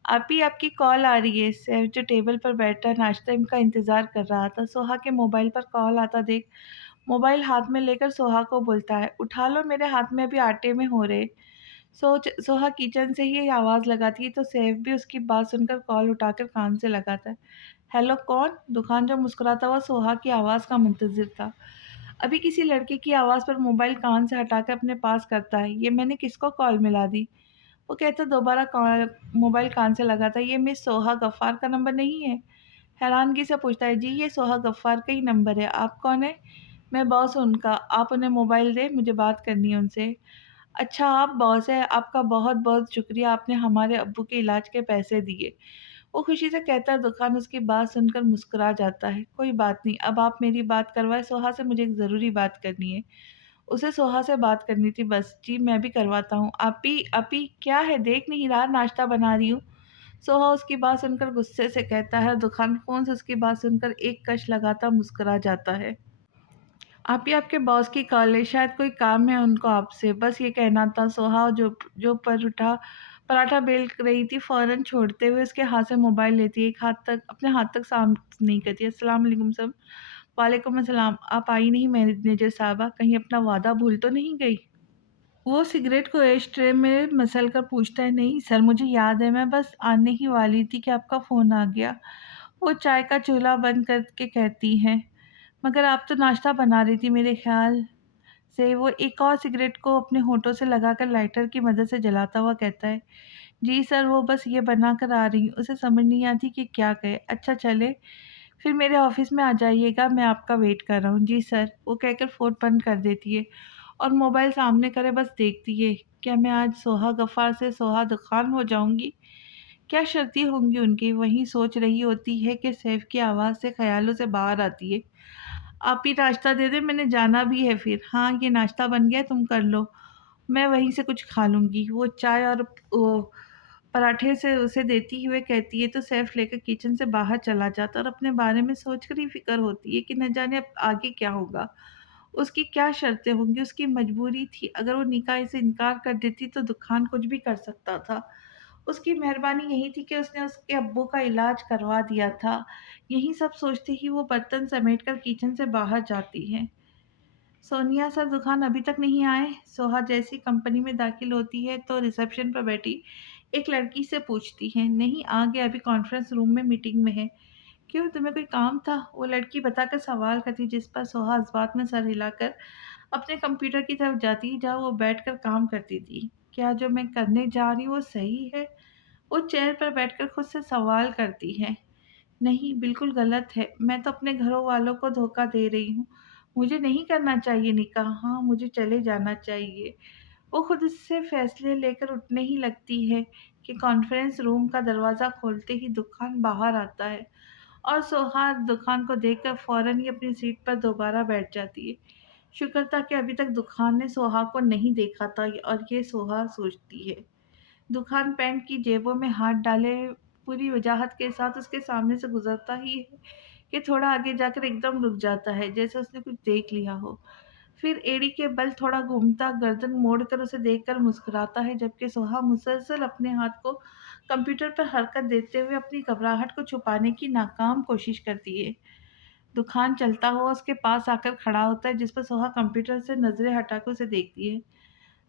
"आपी आपकी कॉल आ रही है।" सैफ जो टेबल पर बैठा नाश्ते का इंतज़ार कर रहा था, सोहा के मोबाइल पर कॉल आता देख मोबाइल हाथ में लेकर सोहा को बोलता है, "उठा लो, मेरे हाथ में अभी आटे में हो रहे।" सोहा किचन से ही आवाज़ लगाती है तो सैफ भी उसकी बात सुनकर कॉल उठाकर कान से लगाता है। "हेलो कौन?" दुकान जो मुस्कुराता हुआ सोहा की आवाज़ का मुंतज़िर था। अभी किसी लड़के की आवाज़ पर मोबाइल कान से हटाकर अपने पास करता है। "ये मैंने किसको कॉल मिला दी?" वो कहता दोबारा मोबाइल कान से लगाता है। "ये मिस सोहा गफ्फार का नंबर नहीं है?" हैरानगी से पूछता है। "जी, ये सोहा गफ्फार का ही नंबर है। आप कौन हैं?" "मैं बॉस हूँ उनका। आप उन्हें मोबाइल दें, मुझे बात करनी है उनसे।" "अच्छा आप बॉस हैं, आपका बहुत-बहुत शुक्रिया, आपने हमारे अब्बू के इलाज के पैसे दिए।" वो खुशी से कहता है। दुकान उसकी बात सुनकर मुस्कुरा जाता है। "कोई बात नहीं, अब आप मेरी बात करवाएँ सोहा से, मुझे एक ज़रूरी बात करनी है।" उसे सोहा से बात करनी थी बस। "जी, मैं भी करवाता हूँ।" "अपी, अपी क्या है, देख नहीं रहा नाश्ता बना रही हूँ।" सोहा उसकी बात सुनकर गुस्से से कहता है। दुकान फ़ोन से उसकी बात सुनकर एक कश लगाता मुस्कुरा जाता है। "आप ही आपके बॉस की कॉल है, शायद कोई काम है उनको आपसे, बस ये कहना था।" सोहा जो जो पराठा बेल रही थी, फ़ौरन छोड़ते हुए उसके हाथ से मोबाइल लेती है, एक हाथ तक अपने हाथ तक साफ नहीं करती। "अस्सलाम वालेकुम सर।" "वालेकुम अस्सलाम। आप आई नहीं मैनेजर साहबा, कहीं अपना वादा भूल तो नहीं गई?" वो सिगरेट को एश ट्रे में मसल कर पूछता है। "नहीं सर, मुझे याद है, मैं बस आने ही वाली थी कि आपका फ़ोन आ गया।" वो चाय का चूल्हा बंद करके कहती हैं। "मगर आप तो नाश्ता बना रही थी मेरे ख़्याल से।" वो एक और सिगरेट को अपने होठों से लगाकर लाइटर की मदद से जलाता हुआ कहता है। "जी सर, वो बस ये बना कर आ रही हूँ।" उसे समझ नहीं आती कि क्या कहे। "अच्छा चले, फिर मेरे ऑफ़िस में आ जाइएगा, मैं आपका वेट कर रहा हूँ।" "जी सर।" वो कहकर फ़ोन बंद कर देती है और मोबाइल सामने करे बस देखती है। क्या मैं आज सोहा गफ़्फ़ार से सोहा खान हो जाऊँगी? क्या शर्तें होंगी उनकी? वहीं सोच रही होती है कि सैफ की आवाज़ से ख़यालों से बाहर आती है। "आप ही नाश्ता दे दें, मैंने जाना भी है फिर।" "हाँ, ये नाश्ता बन गया है, तुम कर लो, मैं वहीं से कुछ खा लूँगी।" वो चाय और वो पराठे से उसे देती हुए कहती है तो सैफ लेकर किचन से बाहर चला जाता है और अपने बारे में सोचकर ही फ़िक्र होती है कि न जाने अब आगे क्या होगा। उसकी क्या शर्तें होंगी, उसकी मजबूरी थी, अगर वो निकाह से इनकार कर देती तो दुखान कुछ भी कर सकता था। उसकी मेहरबानी यही थी कि उसने उसके अब्बू का इलाज करवा दिया था। यही सब सोचते ही वो बर्तन समेटकर किचन से बाहर जाती है। "सोनिया सर दुकान अभी तक नहीं आए?" सोहा जैसी कंपनी में दाखिल होती है तो रिसेप्शन पर बैठी एक लड़की से पूछती है। "नहीं, आ गया, अभी कॉन्फ्रेंस रूम में मीटिंग में है।" "क्यों, तुम्हें कोई काम था?" वो लड़की बताकर सवाल करती, जिस पर सोहा इस बात में सर हिलाकर अपने कंप्यूटर की तरफ जाती जहाँ वो बैठकर काम करती थी। "क्या जो मैं करने जा रही हूँ वो सही है?" वो चेयर पर बैठकर खुद से सवाल करती है। "नहीं, बिल्कुल गलत है। मैं तो अपने घरों वालों को धोखा दे रही हूँ। मुझे नहीं करना चाहिए निकाह। हाँ, मुझे चले जाना चाहिए।" वो खुद से फैसले लेकर उठने ही लगती है कि कॉन्फ्रेंस रूम का दरवाज़ा खोलते ही दुखान बाहर आता है और सोहा दुखान को देखकर फ़ौरन ही अपनी सीट पर दोबारा बैठ जाती है। शुक्र था कि अभी तक दुखान ने सोहा को नहीं देखा था और ये सोहा सोचती है। दुखान पैंट की जेबों में हाथ डाले पूरी वजाहत के साथ उसके सामने से गुजरता ही है कि थोड़ा आगे जाकर एकदम रुक जाता है, जैसे उसने कुछ देख लिया हो। फिर एड़ी के बल थोड़ा घूमता, गर्दन मोड़कर उसे देखकर मुस्कुराता है, जबकि सोहा मुसलसल अपने हाथ को कंप्यूटर पर हरकत देते हुए अपनी घबराहट को छुपाने की नाकाम कोशिश करती है। दुखान चलता हुआ उसके पास आकर खड़ा होता है, जिस पर सोहा कंप्यूटर से नज़रें हटाकर उसे देखती है।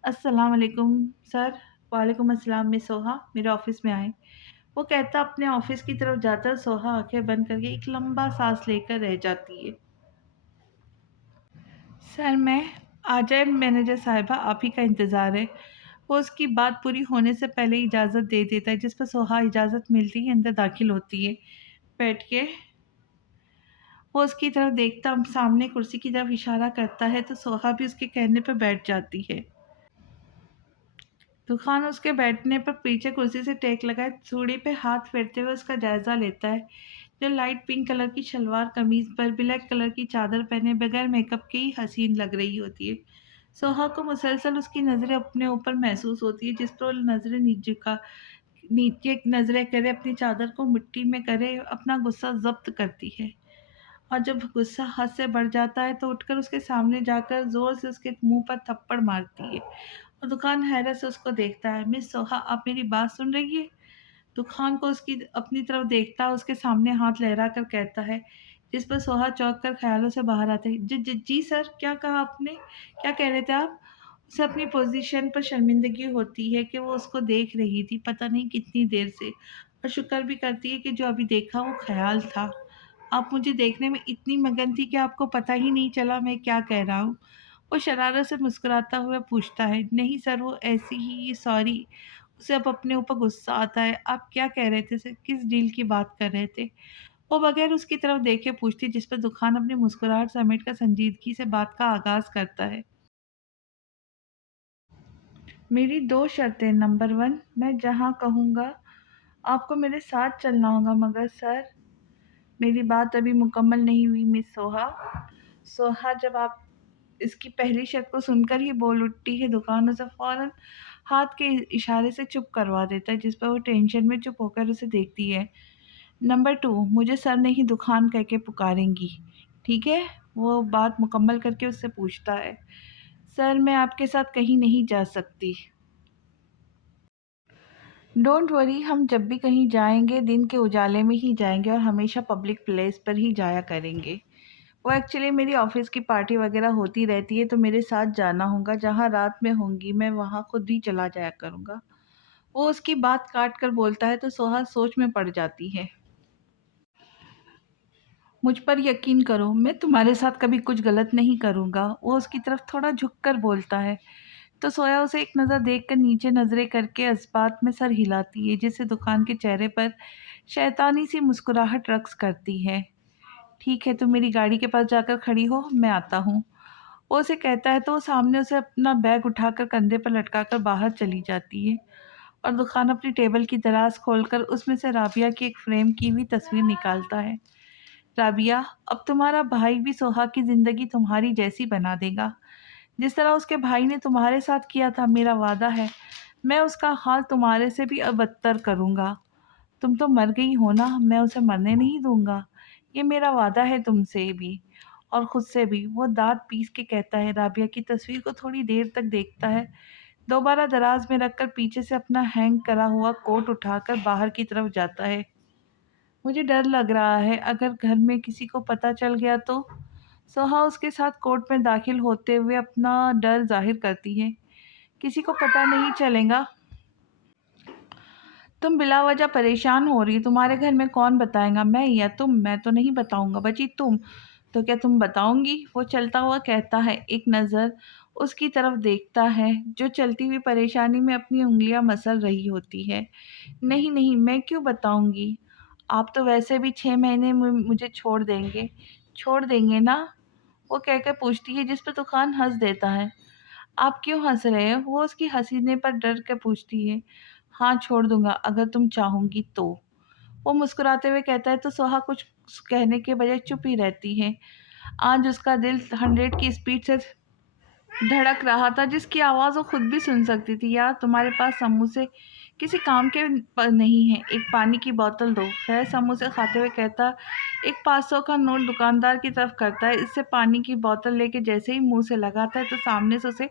अस्सलाम वालेकुम सर। वालेकुम अस्सलाम मिस सोहा, मेरे ऑफिस में आए। वो कहता अपने ऑफिस की तरफ जाता, सोहा आंखें बंद करके एक लंबा सांस लेकर रह जाती है। सर मैं आ जाए मैनेजर साहिबा, आप ही का इंतज़ार है। वो उसकी बात पूरी होने से पहले इजाज़त दे देता है, जिस पर सोहा इजाज़त मिलती ही अंदर दाखिल होती है। बैठ के वो उसकी तरफ देखता, सामने कुर्सी की तरफ इशारा करता है तो सोहा भी उसके कहने पर बैठ जाती है। तूफान उसके बैठने पर पीछे कुर्सी से टेक लगाए चूड़ी पे हाथ फेरते हुए उसका जायजा लेता है, जो लाइट पिंक कलर की शलवार कमीज पर ब्लैक कलर की चादर पहने बगैर मेकअप के ही हसीन लग रही होती है। सोहा को मुसलसल उसकी नज़रें अपने ऊपर महसूस होती है, जिस पर वो नज़रें नीचे नज़रें करे, अपनी चादर को मिट्टी में करे, अपना गुस्सा जब्त करती है। और जब गुस्सा हद से बढ़ जाता है तो उठकर उसके सामने जाकर जोर से उसके मुंह पर थप्पड़ मारती है। और दुकान हैरत से उसको देखता है। मिस सोहा, आप मेरी बात सुन रही है? दुकान को उसकी अपनी तरफ देखता है, उसके सामने हाथ लहरा कर कहता है, जिस पर सोहा चौंक कर ख्यालों से बाहर आते हैं। जी सर, क्या कहा आपने? क्या कह रहे थे आप? उसे अपनी पोजीशन पर शर्मिंदगी होती है कि वो उसको देख रही थी पता नहीं कितनी देर से, और शुक्र भी करती है कि जो अभी देखा वो ख्याल था। आप मुझे देखने में इतनी मगन थी कि आपको पता ही नहीं चला मैं क्या कह रहा हूँ। वो शरारत से मुस्कुराता हुआ पूछता है, नहीं सर, वो ऐसी ही, सॉरी। उसे अब अपने ऊपर गुस्सा आता है। आप क्या कह रहे थे सर? किस डील की बात कर रहे थे? वो बगैर उसकी तरफ देखे पूछती, जिस पर दुकान अपनी मुस्कुराहट समेट कर संजीदगी से बात का आगाज करता है। मेरी दो शर्तें। नंबर वन, मैं जहाँ कहूँगा आपको मेरे साथ चलना होगा। मगर सर, मेरी बात अभी मुकम्मल नहीं हुई मिस सोहा। सोहा जब आप इसकी पहली शर्त को सुनकर ही बोल उठती है। दुकान उसे फ़ौरन हाथ के इशारे से चुप करवा देता है, जिस पर वो टेंशन में चुप होकर उसे देखती है। नंबर टू, मुझे सर नहीं दुकान कह के पुकारेंगी, ठीक है? वो बात मुकम्मल करके उससे पूछता है, सर मैं आपके साथ कहीं नहीं जा सकती। डोंट वरी, हम जब भी कहीं जाएंगे दिन के उजाले में ही जाएंगे और हमेशा पब्लिक प्लेस पर ही जाया करेंगे। वो एक्चुअली मेरी ऑफिस की पार्टी वगैरह होती रहती है तो मेरे साथ जाना होगा। जहाँ रात में होंगी मैं वहाँ खुद ही चला जाया करूँगा। वो उसकी बात काट कर बोलता है तो सोहा सोच में पड़ जाती है। मुझ पर यकीन करो, मैं तुम्हारे साथ कभी कुछ गलत नहीं करूँगा। वो उसकी तरफ थोड़ा झुक कर बोलता है तो सोया उसे एक नज़र देखकर नीचे नज़रें करके इस्बात में सर हिलाती है, जिससे दुकान के चेहरे पर शैतानी सी मुस्कुराहट रक्स करती है। ठीक है, तुम मेरी गाड़ी के पास जाकर खड़ी हो, मैं आता हूँ। वो उसे कहता है तो वो सामने उसे अपना बैग उठाकर कंधे पर लटकाकर बाहर चली जाती है, और दुकान अपनी टेबल की दराज खोलकर उसमें से राबिया की एक फ्रेम की हुई तस्वीर निकालता है। राबिया, अब तुम्हारा भाई भी सोहा की ज़िंदगी तुम्हारी जैसी बना देगा, जिस तरह उसके भाई ने तुम्हारे साथ किया था। मेरा वादा है, मैं उसका हाल तुम्हारे से भी अब बदतर करूँगा। तुम तो मर गई हो ना, मैं उसे मरने नहीं दूँगा। ये मेरा वादा है तुमसे भी और खुद से भी। वो दाँत पीस के कहता है। राबिया की तस्वीर को थोड़ी देर तक देखता है, दोबारा दराज में रखकर पीछे से अपना हैंग करा हुआ कोट उठाकर बाहर की तरफ जाता है। मुझे डर लग रहा है, अगर घर में किसी को पता चल गया तो? सोहा उसके साथ कोर्ट में दाखिल होते हुए अपना डर जाहिर करती है। किसी को पता नहीं चलेगा। तुम बिला वजह परेशान हो रही हो। तुम्हारे घर में कौन बताएगा, मैं या तुम? मैं तो नहीं बताऊंगा। बची तुम, तो क्या तुम बताओगी? वो चलता हुआ कहता है, एक नज़र उसकी तरफ देखता है जो चलती हुई परेशानी में अपनी उंगलियां मसल रही होती है। नहीं नहीं, मैं क्यों बताऊंगी? आप तो वैसे भी 6 महीने में मुझे छोड़ देंगे। छोड़ देंगे ना? वो कहकर पूछती है, जिस पर तूफान हंस देता है। आप क्यों हंस रहे हो? वो उसकी हंसीने पर डर के पूछती है। हाँ, छोड़ दूंगा अगर तुम चाहोगी तो। वो मुस्कुराते हुए कहता है तो सोहा कुछ कहने के बजाय चुप ही रहती है। आज उसका दिल 100 की स्पीड से धड़क रहा था, जिसकी आवाज़ वो खुद भी सुन सकती थी। यार, तुम्हारे पास समूह से किसी काम के पर नहीं है, एक पानी की बोतल दो। फैज़ समोसे खाते हुए कहता, एक 500 का नोट दुकानदार की तरफ करता है। इससे पानी की बोतल लेके जैसे ही मुँह से लगाता है तो सामने से उसे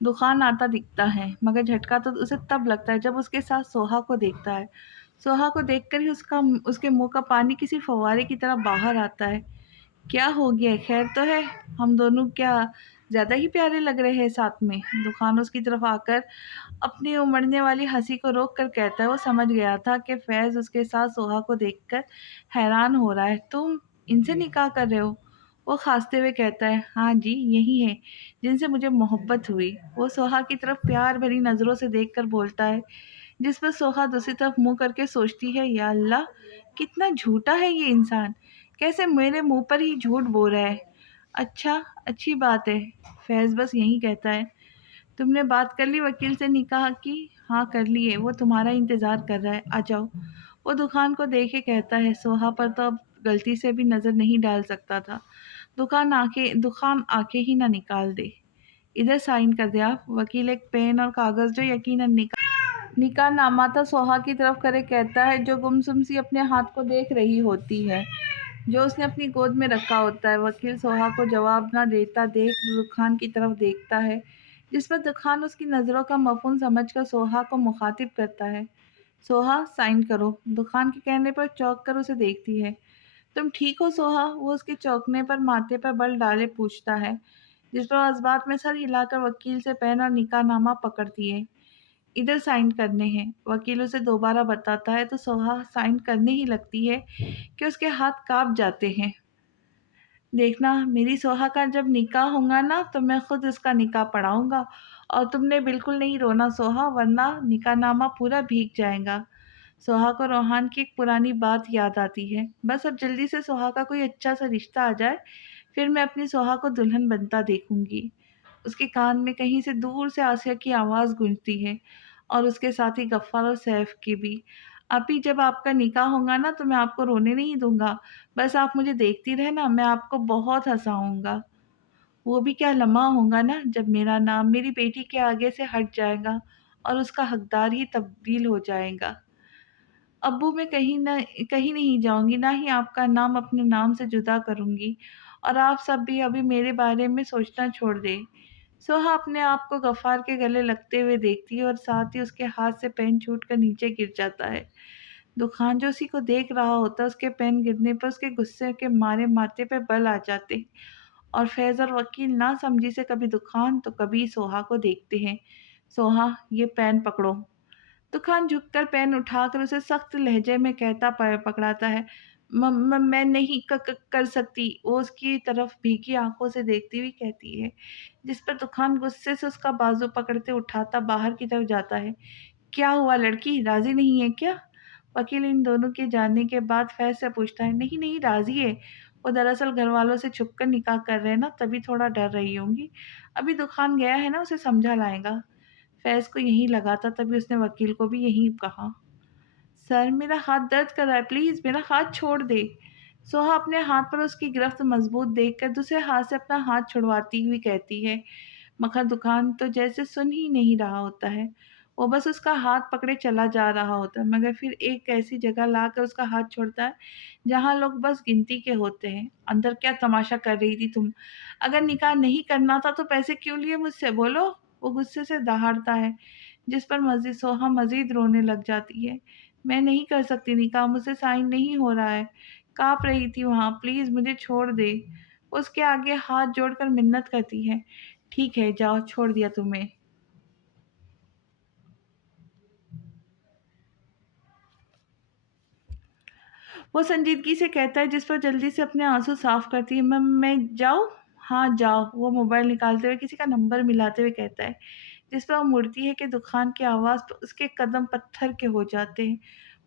दुकान आता दिखता है, मगर झटका तो उसे तब लगता है जब उसके साथ सोहा को देखता है। सोहा को देखकर ही उसके मुँह का पानी किसी फव्वारे की तरह बाहर आता है। क्या हो गया? खैर तो है? हम दोनों क्या ज़्यादा ही प्यारे लग रहे हैं साथ में? दुकान उसकी तरफ आकर अपनी उमड़ने वाली हँसी को रोक कर कहता है। वो समझ गया था कि फैज़ उसके साथ सोहा को देखकर हैरान हो रहा है। तुम इनसे निकाह कर रहे हो? वो खाँसते हुए कहता है, हाँ जी, यही हैं जिनसे मुझे मोहब्बत हुई। वो सोहा की तरफ प्यार भरी नज़रों से देखकर बोलता है, जिस पर सोहा दूसरी तरफ मुँह करके सोचती है, या अल्लाह! कितना झूठा है ये इंसान। कैसे मेरे मुँह पर ही झूठ बोल रहा है। अच्छा, अच्छी बात है। फैज़ बस यही कहता है। तुमने बात कर ली वकील से निकाह की? हाँ, कर ली है। वो तुम्हारा इंतज़ार कर रहा है। आ जाओ। वो दुकान को देखे कहता है। सोहा पर तो अब गलती से भी नज़र नहीं डाल सकता था। दुकान आके ही ना निकाल दे। इधर साइन कर दे आप। वकील एक पेन और कागज़ जो यकीनन निकाह नामा था सोहा की तरफ करे कहता है, जो गुमसुम सी अपने हाथ को देख रही होती है, जो उसने अपनी गोद में रखा होता है। वकील सोहा को जवाब ना देता देख दुखान की तरफ देखता है, जिस पर दुखान उसकी नज़रों का मफ़हूम समझकर सोहा को मुखातिब करता है। सोहा, साइन करो। दुखान के कहने पर चौंक कर उसे देखती है। तुम ठीक हो सोहा? वो उसके चौंकने पर माथे पर बल डाले पूछता है, जिस पर जज़्बात में सर हिलाकर वकील से पेन और निकाहनामा पकड़ती है। इधर साइन करने हैं। वकील उसे दोबारा बताता है तो सोहा साइन करने ही लगती है कि उसके हाथ काँप जाते हैं। देखना, मेरी सोहा का जब निकाह होगा ना तो मैं खुद उसका निकाह पढ़ाऊँगा, और तुमने बिल्कुल नहीं रोना सोहा, वरना निकाहनामा पूरा भीग जाएगा। सोहा को रोहान की एक पुरानी बात याद आती है। बस अब जल्दी से सोहा का कोई अच्छा सा रिश्ता आ जाए, फिर मैं अपनी सोहा को दुल्हन बनता देखूंगी। उसके कान में कहीं से दूर से आसिया की आवाज़ गूंजती है, और उसके साथ ही गफ्फार और सैफ की भी। अभी जब आपका निकाह होगा ना तो मैं आपको रोने नहीं दूंगा। बस आप मुझे देखती रहना, मैं आपको बहुत हँसाऊँगा। वो भी क्या लम्हा होगा ना जब मेरा नाम मेरी बेटी के आगे से हट जाएगा और उसका हकदार ही तब्दील हो जाएगा। अब्बू, मैं कहीं नहीं जाऊँगी, ना ही आपका नाम अपने नाम से जुदा करूँगी, और आप सब भी अभी मेरे बारे में सोचना छोड़ दें। सोहा अपने आप को गफ़्फ़ार के गले लगते हुए देखती है और साथ ही उसके हाथ से पेन छूटकर नीचे गिर जाता है। दुखान जो उसी को देख रहा होता है, उसके पेन गिरने पर उसके गुस्से के मारे माथे पे बल आ जाते, और फैज़ और वकील ना समझी से कभी दुखान तो कभी सोहा को देखते हैं। सोहा, ये पेन पकड़ो। दुखान झुककर पेन उठाकर उसे सख्त लहजे में कहता पकड़ाता है, मैं नहीं कर सकती। वो उसकी तरफ भीगी आंखों से देखती हुई कहती है, जिस पर दुखान गुस्से से उसका बाजू पकड़ते उठाता बाहर की तरफ जाता है। क्या हुआ लड़की, राज़ी नहीं है क्या? वकील इन दोनों के जाने के बाद फैज़ से पूछता है, नहीं, नहीं, राज़ी है। वो दरअसल घरवालों से छुपकर निकाह कर रहे हैं ना, तभी थोड़ा डर रही होंगी। अभी दुकान गया है ना, उसे समझा लाएगा। फैज़ को यही लगा था, तभी उसने वकील को भी यही कहा। सर, मेरा हाथ दर्द कर रहा है, प्लीज़ मेरा हाथ छोड़ दे। सोहा अपने हाथ पर उसकी गिरफ्त मज़बूत देखकर दूसरे हाथ से अपना हाथ छुड़वाती हुई कहती है, मगर दुकान तो जैसे सुन ही नहीं रहा होता है। वो बस उसका हाथ पकड़े चला जा रहा होता है, मगर फिर एक ऐसी जगह लाकर उसका हाथ छोड़ता है, जहाँ लोग बस गिनती के होते हैं। अंदर क्या तमाशा कर रही थी तुम? अगर निकाह नहीं करना था तो पैसे क्यों लिए मुझसे, बोलो? वो गुस्से से दहाड़ता है, जिस पर सोहा मज़ीद रोने लग जाती है। मैं नहीं कर सकती निकाह, मुझसे साइन नहीं हो रहा है। काँप रही थी वहाँ, प्लीज़ मुझे छोड़ दे। उसके आगे हाथ जोड़कर मिन्नत करती है। ठीक है, जाओ, छोड़ दिया तुम्हें। वो संजीदगी से कहता है, जिस पर जल्दी से अपने आँसू साफ़ करती है। मैं जाऊँ? हाँ, जाओ। वो मोबाइल निकालते हुए किसी का नंबर मिलाते हुए कहता है, जिस पर वो मुड़ती है कि दुकान की आवाज़ पर उसके कदम पत्थर के हो जाते हैं।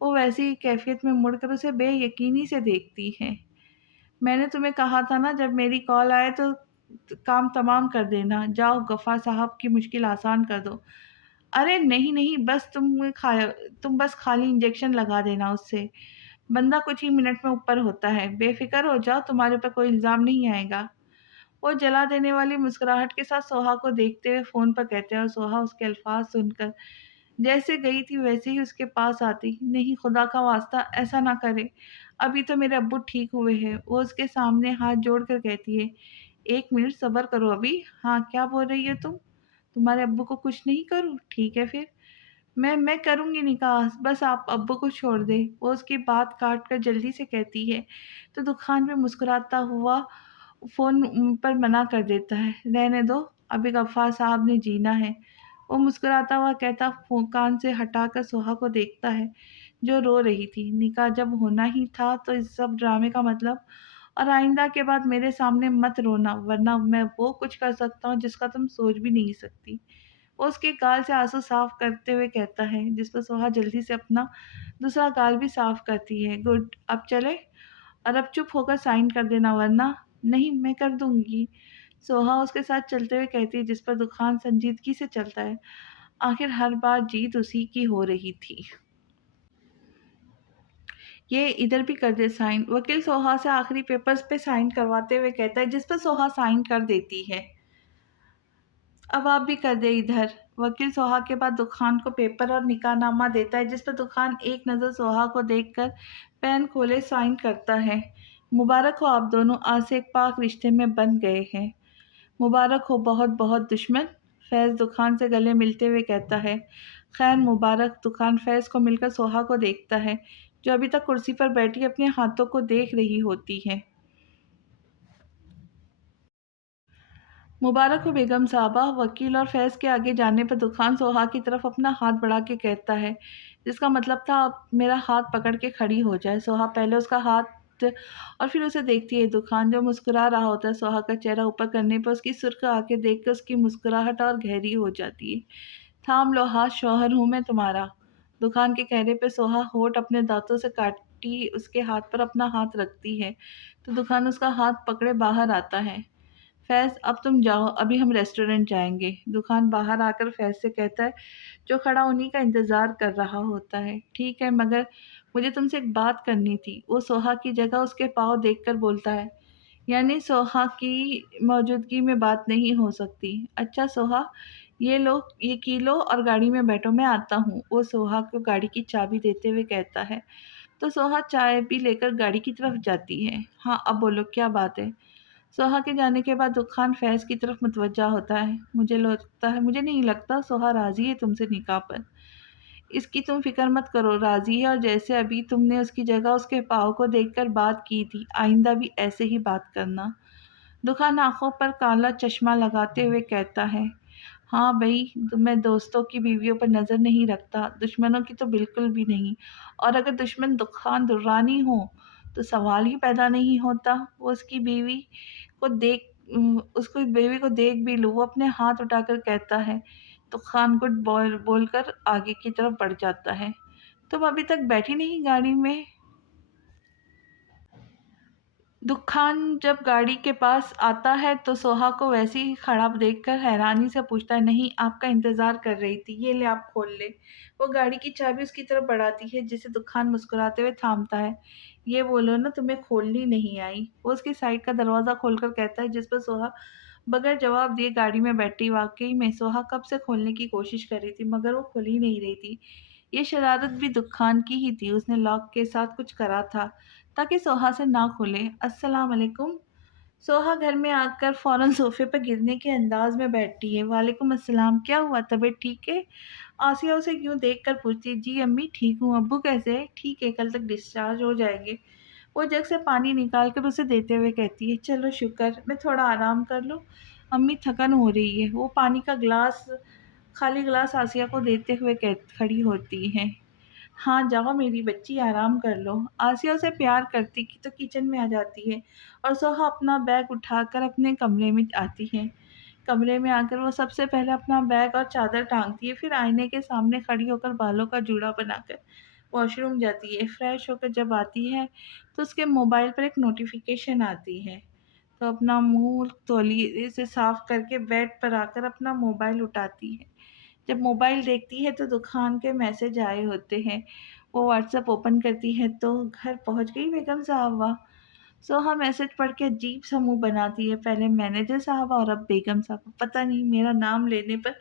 वो वैसी ही कैफ़ियत में मुड़कर उसे बेयकीनी से देखती है। मैंने तुम्हें कहा था ना, जब मेरी कॉल आए तो काम तमाम कर देना। जाओ, गफ़्फ़ार साहब की मुश्किल आसान कर दो। अरे नहीं, नहीं, तुम बस खाली इंजेक्शन लगा देना उससे। बंदा कुछ ही मिनट में ऊपर होता है। बेफ़िक्र हो जाओ, तुम्हारे ऊपर कोई इल्ज़ाम नहीं आएगा। वो जला देने वाली मुस्कुराहट के साथ सोहा को देखते हुए फ़ोन पर कहते हैं, और सोहा उसके अल्फ़ाज़ सुनकर जैसे गई थी वैसे ही उसके पास आती। नहीं खुदा का वास्ता ऐसा ना करे, अभी तो मेरे अब्बू ठीक हुए हैं। वो उसके सामने हाथ जोड़ कर कहती है, 1 मिनट सब्र करो अभी। हाँ, क्या बोल रही हो तुम? तुम्हारे अब्बू को कुछ नहीं करूँ? ठीक है फिर। मैं करूँगी निकाह, बस आप अब्बू को छोड़ दें। वो उसकी बात काट कर जल्दी से कहती है, तो दुकान पे मुस्कुराता हुआ फ़ोन पर मना कर देता है, रहने दो, अभी गफ़्फ़ार साहब ने जीना है। वो मुस्कुराता हुआ कहता कान से हटाकर सोहा को देखता है, जो रो रही थी। निकाह जब होना ही था तो इस सब ड्रामे का मतलब, और आइंदा के बाद मेरे सामने मत रोना, वरना मैं वो कुछ कर सकता हूँ जिसका तुम सोच भी नहीं सकती। वो उसके गाल से आंसू साफ करते हुए कहता है, जिस पर सोहा जल्दी से अपना दूसरा गाल भी साफ करती है। गुड, अब चले? और अब चुप होकर साइन कर देना, वरना नहीं मैं कर दूंगी। सोहा उसके साथ चलते हुए कहती है, जिस पर दुखान संजीदगी से चलता है। आखिर हर बार जीत उसी की हो रही थी। ये इधर भी कर दे साइन। वकील सोहा से आखिरी पेपर्स पे साइन करवाते हुए कहता है, जिस पर सोहा साइन कर देती है। अब आप भी कर दे इधर। वकील सोहा के बाद दुखान को पेपर और निकाहनामा देता है, जिस पर दुखान एक नज़र सोहा को देखकर पेन खोले साइन करता है। मुबारक हो, आप दोनों आज से एक पाक रिश्ते में बंध गए हैं। मुबारक हो बहुत बहुत दुश्मन। फैज़ दुखान से गले मिलते हुए कहता है। खैर मुबारक। दुखान फैज़ को मिलकर सोहा को देखता है, जो अभी तक कुर्सी पर बैठी अपने हाथों को देख रही होती है। मुबारक हो बेगम साहबा। वकील और फैज़ के आगे जाने पर दुखान सोहा की तरफ अपना हाथ बढ़ा के कहता है, जिसका मतलब था अब मेरा हाथ पकड़ के खड़ी हो जाए। सोहा पहले उसका हाथ और फिर उसे देखती है। दुखान जो मुस्कुरा रहा होता है, सोहा का चेहरा ऊपर करने पर उसकी सुर्ख आंखें देख कर उसकी मुस्कुराहट और गहरी हो जाती है। थाम लो हाथ, शौहर हूँ मैं तुम्हारा। दुकान के कहने पे सोहा होठ अपने दांतों से काटी उसके हाथ पर अपना हाथ रखती है, तो दुकान उसका हाथ पकड़े बाहर आता है। फैज़ अब तुम जाओ, अभी हम रेस्टोरेंट जाएंगे। दुकान बाहर आकर फैज़ से कहता है, जो खड़ा उन्हीं का इंतज़ार कर रहा होता है। ठीक है, मगर मुझे तुमसे एक बात करनी थी। वो सोहा की जगह उसके पाँव देखकर बोलता है, यानी सोहा की मौजूदगी में बात नहीं हो सकती। अच्छा सोहा, ये लो, ये की लो और गाड़ी में बैठो, मैं आता हूँ। वो सोहा को गाड़ी की चाबी देते हुए कहता है। तो सोहा चाय भी लेकर गाड़ी की तरफ जाती है। हाँ, अब बोलो क्या बात है? सोहा के जाने के बाद दुखान फैज़ की तरफ मुतवज्जा होता है। मुझे नहीं लगता सोहा राज़ी है तुमसे निकाह पर। इसकी तुम फ़िक्र मत करो, राज़ी है, और जैसे अभी तुमने उसकी जगह उसके पाँव को देखकर बात की थी, आइंदा भी ऐसे ही बात करना। दुखान आँखों पर काला चश्मा लगाते हुए कहता है, हाँ भई, मैं दोस्तों की बीवियों पर नज़र नहीं रखता, दुश्मनों की तो बिल्कुल भी नहीं। और अगर दुश्मन दुखान दुर्रानी हो, तो सवाल ही पैदा नहीं होता। वो उसकी बीवी को देख भी लूँ। वो अपने हाथ उठाकर कहता है, तो खान गुड बॉय बोलकर आगे की तरफ बढ़ जाता है। तुम अभी तक बैठी नहीं गाड़ी में? दुखान जब गाड़ी के पास आता है तो सोहा को वैसे ही खड़ा देखकर हैरानी से पूछता है, नहीं आपका इंतज़ार कर रही थी, ये ले आप खोल ले। वो गाड़ी की चाबी उसकी तरफ बढ़ाती है, जिसे दुखान मुस्कुराते हुए थामता है। ये बोलो ना तुम्हें खोलनी नहीं आई। वो उसकी साइड का दरवाज़ा खोलकर कहता है, जिस पर सोहा बगैर जवाब दिए गाड़ी में बैठी। वाकई में सोहा कब से खोलने की कोशिश कर रही थी, मगर वो खुल ही नहीं रही थी। ये शरारत भी दुखान की ही थी। उसने लॉक के साथ कुछ करा था ताकि सोहा से ना खुले। अस्सलाम वालेकुम। सोहा घर में आकर फ़ौरन सोफ़े पर गिरने के अंदाज़ में बैठती है। वालेकुम अस्सलाम, क्या हुआ, तबीयत ठीक है? आसिया उसे यूँ देखकर पूछती है, जी अम्मी ठीक हूँ, अब्बू कैसे हैं? ठीक है, कल तक डिस्चार्ज हो जाएँगे। वो जग से पानी निकाल कर उसे देते हुए कहती है, चलो शुक्र, मैं थोड़ा आराम कर लूँ, अम्मी थकन हो रही है। वो पानी का खाली ग्लास आसिया को देते हुए खड़ी होती है। हाँ, जाओ मेरी बच्ची आराम कर लो। आसिया उसे प्यार करती तो किचन में आ जाती है, और सोहा अपना बैग उठाकर अपने कमरे में आती है। कमरे में आकर वो सबसे पहले अपना बैग और चादर टाँगती है, फिर आईने के सामने खड़ी होकर बालों का जूड़ा बनाकर वॉशरूम जाती है। फ्रेश होकर जब आती है, तो उसके मोबाइल पर एक नोटिफ़िकेशन आती है। तो अपना मुँह तौलिए से साफ करके बेड पर आकर अपना मोबाइल उठाती है। जब मोबाइल देखती है तो दुकान के मैसेज आए होते हैं। वो व्हाट्सएप ओपन करती है तो घर पहुँच गई बेगम साहबा। सोहा मैसेज पढ़ के अजीब सा मुँह बनाती है, पहले मैनेजर साहब और अब बेगम साहब। पता नहीं मेरा नाम लेने पर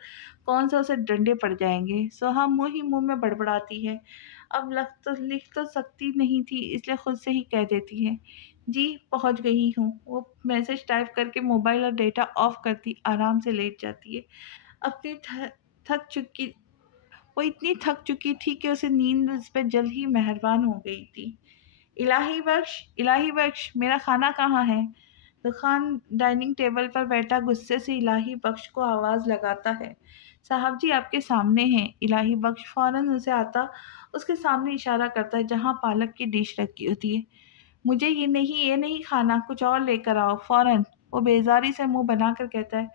कौन-सा उसे डंडे पड़ जाएँगे। सोहा मुँह ही मुँह में बड़बड़ाती है। अब लिख तो सकती नहीं थी, इसलिए खुद से ही कह देती है, जी पहुँच गई हूँ। वो मैसेज टाइप करके मोबाइल और डेटा ऑफ करती आराम से लेट जाती है। अपनी थक चुकी वो इतनी थक चुकी थी कि उसे नींद उस पे जल्द ही मेहरबान हो गई थी। इलाही बख्श, मेरा खाना कहाँ है? दुखान डाइनिंग टेबल पर बैठा गुस्से से इलाही बख्श को आवाज़ लगाता है। साहब जी आपके सामने हैं। इलाही बख्श फ़ौरन उसे आता उसके सामने इशारा करता है जहाँ पालक की डिश रखी होती है। मुझे ये नहीं खाना, कुछ और लेकर आओ फ़ौरन। वो बेज़ारी से मुँह बनाकर कहता है,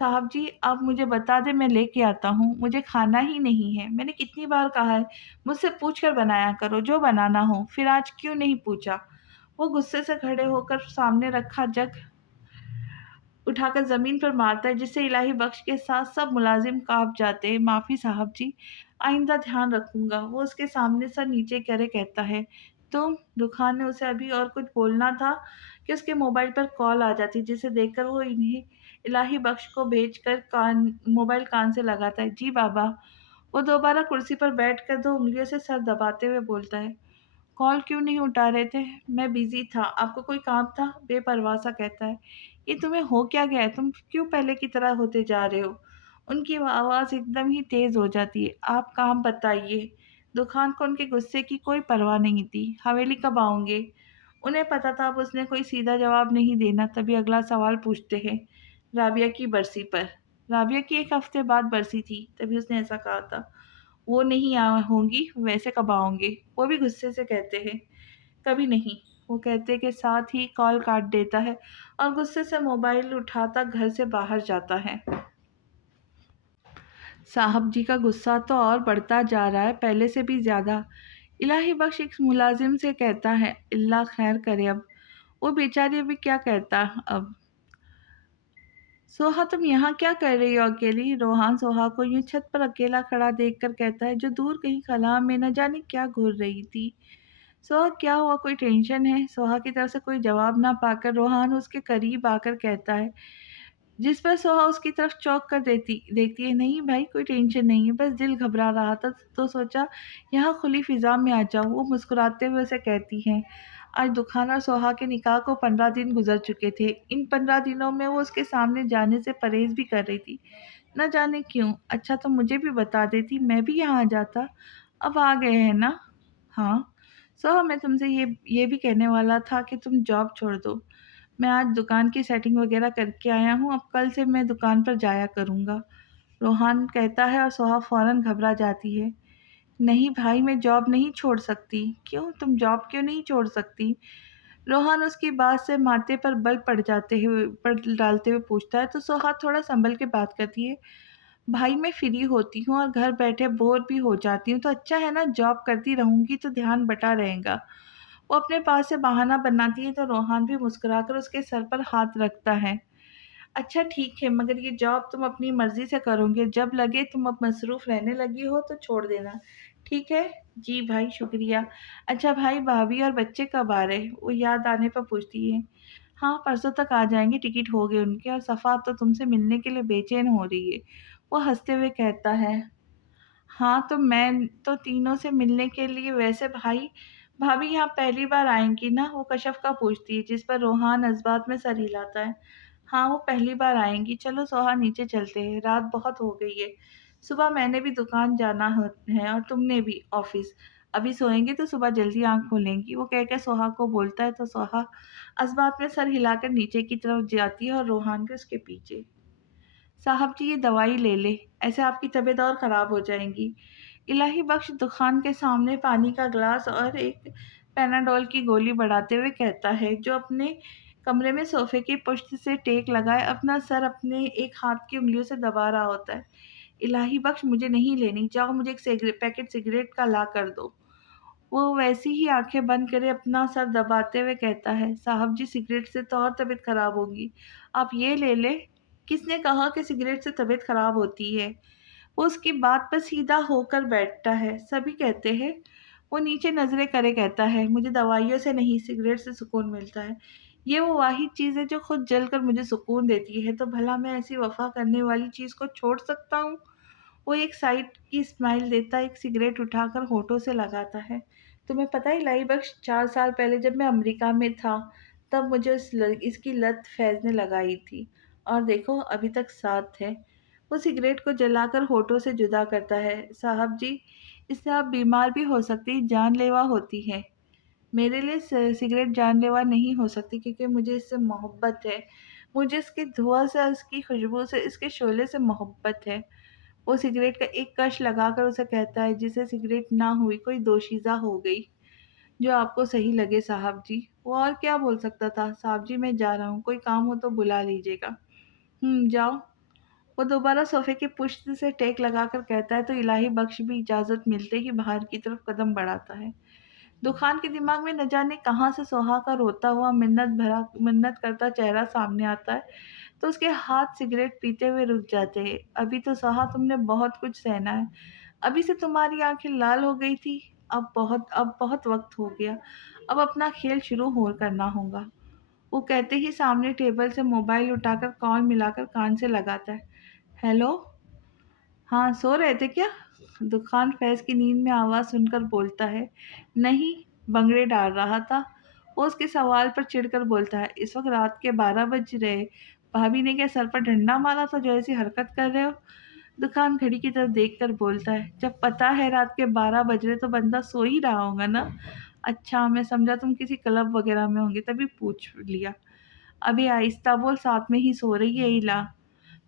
साहब जी आप मुझे बता दें मैं लेके आता हूँ, मुझे खाना ही नहीं है। मैंने कितनी बार कहा है, मुझसे पूछ कर बनाया करो जो बनाना हो, फिर आज क्यों नहीं पूछा? वो गुस्से से खड़े होकर सामने रखा जग उठाकर ज़मीन पर मारता है जिससे इलाही बख्श के साथ सब मुलाजिम काँप जाते हैं। माफ़ी साहब जी, आइंदा ध्यान रखूँगा। वो उसके सामने सर नीचे करे कहता है। तुम? दुखान ने उसे अभी और कुछ बोलना था कि उसके मोबाइल पर कॉल आ जाती जिसे देखकर वो इन्हें इलाही बख्श को भेजकर मोबाइल कान से लगाता है। जी बाबा। वो दोबारा कुर्सी पर बैठकर 2 उँगलियों से सर दबाते हुए बोलता है। कॉल क्यों नहीं उठा रहे थे? मैं बिज़ी था। आपको कोई काम था? बेपरवाह सा कहता है। ये तुम्हें हो क्या गया है? तुम क्यों पहले की तरह होते जा रहे हो? उनकी आवाज़ एकदम ही तेज़ हो जाती है। आप काम बताइए। दुखान को उनके गुस्से की कोई परवाह नहीं थी। हवेली कब आओगे? उन्हें पता था अब उसने कोई सीधा जवाब नहीं देना, तभी अगला सवाल पूछते हैं। राबिया की बरसी पर। राबिया की 1 हफ्ते बाद बरसी थी, तभी उसने ऐसा कहा था। वो नहीं होंगी, वैसे कब आओगे? वो भी गुस्से से कहते हैं, कभी नहीं। वो कहते के साथ ही कॉल काट देता है और गुस्से से मोबाइल उठाता घर से बाहर जाता है। साहब जी का गुस्सा तो और बढ़ता जा रहा है, पहले से भी ज़्यादा। इलाही बख्श एक मुलाजिम से कहता है, अल्लाह खैर करे अब। वो बेचारी अभी क्या कहता अब। सोहा तुम यहाँ क्या कर रही हो अकेली? रोहान सोहा को यूं छत पर अकेला खड़ा देखकर कहता है, जो दूर कहीं खला में न जाने क्या घूर रही थी। सोहा क्या हुआ, कोई टेंशन है? सोहा की तरफ से कोई जवाब ना पाकर रोहान उसके करीब आकर कहता है, जिस पर सोहा उसकी तरफ चौंक कर देखती है। नहीं भाई कोई टेंशन नहीं है, बस दिल घबरा रहा था तो सोचा यहाँ खुली फिजा में आ जाऊँ। वो मुस्कुराते हुए उसे कहती हैं, आज दुखान और सोहा के निकाह को 15 दिन गुजर चुके थे। इन 15 दिनों में वो उसके सामने जाने से परहेज भी कर रही थी, न जाने क्यों। अच्छा तो मुझे भी बता देती, मैं भी यहाँ आ जाता। अब आ गए हैं ना? हाँ। सोहा मैं तुमसे ये भी कहने वाला था कि तुम जॉब छोड़ दो। मैं आज दुकान की सेटिंग वगैरह करके आया हूँ, अब कल से मैं दुकान पर जाया करूँगा। रोहान कहता है और सोहा फ़ौरन घबरा जाती है। नहीं भाई मैं जॉब नहीं छोड़ सकती। क्यों? तुम जॉब क्यों नहीं छोड़ सकती? रोहान उसकी बात से माथे पर बल पड़ डालते हुए पूछता है तो सोहा थोड़ा संभल के बात करती है। भाई मैं फ्री होती हूँ और घर बैठे बोर भी हो जाती हूँ, तो अच्छा है ना जॉब करती रहूँगी तो ध्यान बटा रहेगा। वो अपने पास से बहाना बनाती है तो रोहान भी मुस्कुराकर उसके सर पर हाथ रखता है। अच्छा ठीक है, मगर ये जॉब तुम अपनी मर्ज़ी से करोगे, जब लगे तुम अब मसरूफ़ रहने लगी हो तो छोड़ देना। ठीक है? जी भाई शुक्रिया। अच्छा भाई भाभी और बच्चे कब आ रहे? वो याद आने पर पूछती है। हाँ, परसों तक आ जाएँगे, टिकट हो गए उनके और सफ़ा तो तुमसे मिलने के लिए बेचैन हो रही है। वो हँसते हुए कहता है, हाँ, तो मैं तो तीनों से मिलने के लिए वैसे भाभी यहाँ पहली बार आएँगी ना? वो कशफ़ का पूछती है, जिस पर रोहान जज़्बात में सर हिलाता है। हाँ, वो पहली बार आएँगी। चलो सोहा नीचे चलते हैं, रात बहुत हो गई है। सुबह मैंने भी दुकान जाना है और तुमने भी ऑफ़िस। अभी सोएँगे तो सुबह जल्दी आँख खुलेंगी। वो कहकर सोहा को बोलता है तो सोहा जज़्बात में सर हिलाकर नीचे की तरफ जाती है और रोहान भी उसके पीछे। साहब जी ये दवाई ले लें, ऐसे आपकी तबीयत और ख़राब हो जाएगी। इलाही बख्श दुकान के सामने पानी का ग्लास और एक पैनाडोल की गोली बढ़ाते हुए कहता है, जो अपने कमरे में सोफ़े की पुष्ट से टेक लगाए अपना सर अपने एक हाथ की उँगलियों से दबा रहा होता है। इलाही बख्श मुझे नहीं लेनी, जाओ मुझे एक पैकेट सिगरेट का ला कर दो। वो वैसी ही आँखें बंद करे अपना सर दबाते हुए कहता है, साहब जी सिगरेट से तो और तबीयत ख़राब होगी, आप ये ले लें। किसने कहा कि सिगरेट से तबीयत ख़राब होती है? वो उसकी बात पर सीधा होकर बैठता है। सभी कहते हैं, वो नीचे नज़रें करे कहता है, मुझे दवाइयों से नहीं सिगरेट से सुकून मिलता है। ये वो वाहिद चीज़ है जो खुद जलकर मुझे सुकून देती है, तो भला मैं ऐसी वफ़ा करने वाली चीज़ को छोड़ सकता हूँ? वो एक साइड की स्माइल देता है, एक सिगरेट उठाकर होठों से लगाता है। तुम्हें पता है इलाही बख्श, 4 साल पहले जब मैं अमेरिका में था, तब मुझे इसकी लत फैज़ ने लगाई थी और देखो अभी तक साथ है। वो सिगरेट को जलाकर होठों से जुदा करता है। साहब जी, इससे आप बीमार भी हो सकती हैं, जानलेवा होती है। मेरे लिए सिगरेट जानलेवा नहीं हो सकती क्योंकि मुझे इससे मोहब्बत है। मुझे इसकी धुआँ से, इसकी खुशबू से, इसके शोले से मोहब्बत है। वो सिगरेट का एक कश लगाकर उसे कहता है, जिसे सिगरेट ना हुई कोई दोशीज़ा हो गई, जो आपको सही लगे साहब जी। वो और क्या बोल सकता था? साहब जी मैं जा रहा हूँ, कोई काम हो तो बुला लीजिएगा। जाओ। वो दोबारा सोफे की पुश्त से टेक लगाकर कहता है तो इलाही बख्श भी इजाज़त मिलते ही बाहर की तरफ कदम बढ़ाता है। दुखान के दिमाग में न जाने कहाँ से सोहा का रोता हुआ मिन्नत करता चेहरा सामने आता है, तो उसके हाथ सिगरेट पीते हुए रुक जाते हैं। अभी तो सोहा तुमने बहुत कुछ सहना है। अभी से तुम्हारी आँखें लाल हो गई थी, अब बहुत वक़्त हो गया। अब अपना खेल शुरू हो करना होगा। वो कहते ही सामने टेबल से मोबाइल उठाकर कॉल मिलाकर कान से लगाता है। हेलो? हाँ, सो रहे थे क्या? दुखान फैज़ की नींद में आवाज़ सुनकर बोलता है, नहीं, बंगड़े डाल रहा था। वो उसके सवाल पर चिढ़कर बोलता है, इस वक़्त रात के 12 बज रहे, भाभी ने क्या सर पर डंडा मारा था जो ऐसी हरकत कर रहे हो? दुखान घड़ी की तरफ देखकर बोलता है, जब पता है रात के 12 बज रहे तो बंदा सो ही रहा होगा ना? अच्छा, मैं समझा तुम किसी क्लब वग़ैरह में होंगे तभी पूछ लिया। अभी आहिस्ता बोल, साथ में ही सो रही है इला।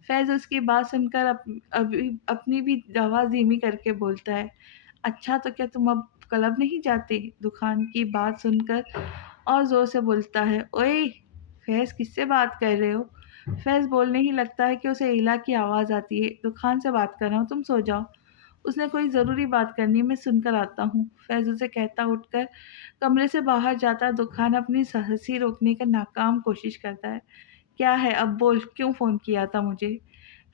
फैज़ उसकी बात सुनकर अभी अपनी भी आवाज़ धीमी करके बोलता है, अच्छा तो क्या तुम अब क्लब नहीं जाते? दुखान की बात सुनकर और ज़ोर से बोलता है, ओए! फैज़ किससे बात कर रहे हो? फैज़ बोलने ही लगता है कि उसे इला की आवाज़ आती है, दुखान से बात कर रहा हूँ, तुम सो जाओ। उसने कोई ज़रूरी बात करनी है, मैं सुनकर आता हूँ। फैज़ उसे कहता उठकर कमरे से बाहर जाता है। दुखान अपनी हँसी रोकने का नाकाम कोशिश करता है। क्या है अब बोल, क्यों फ़ोन किया था मुझे?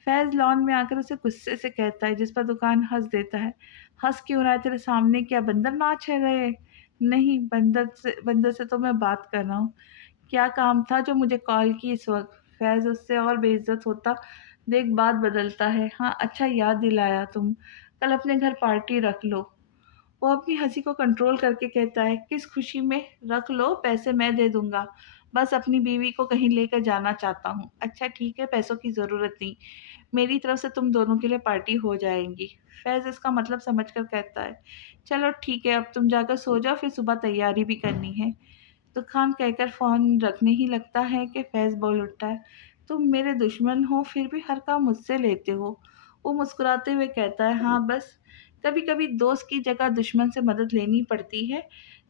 फैज़ लॉन में आकर उसे गुस्से से कहता है, जिस पर दुकान हँस देता है। हँस क्यों रहा है? तेरे सामने क्या बंदर नाच है रहे? नहीं, बंदर से तो मैं बात कर रहा हूँ। क्या काम था जो मुझे कॉल की इस वक़्त? फैज़ उससे और बेइज़्ज़त होता देख बात बदलता है। हाँ, अच्छा याद दिलाया तुम। कल अपने घर पार्टी रख लो। वो अपनी हँसी को कंट्रोल करके कहता है, किस खुशी में? रख लो, पैसे मैं दे दूँगा। बस अपनी बीवी को कहीं लेकर जाना चाहता हूँ। अच्छा ठीक है, पैसों की ज़रूरत नहीं। मेरी तरफ से तुम दोनों के लिए पार्टी हो जाएँगी। फैज़ इसका मतलब समझकर कहता है, चलो ठीक है, अब तुम जाकर सो जाओ, फिर सुबह तैयारी भी करनी है। तो खान कहकर फ़ोन रखने ही लगता है कि फैज़ बोल उठता है, तुम मेरे दुश्मन हो फिर भी हर काम मुझसे लेते हो। वो मुस्कुराते हुए कहता है, हाँ बस कभी-कभी दोस्त की जगह दुश्मन से मदद लेनी पड़ती है,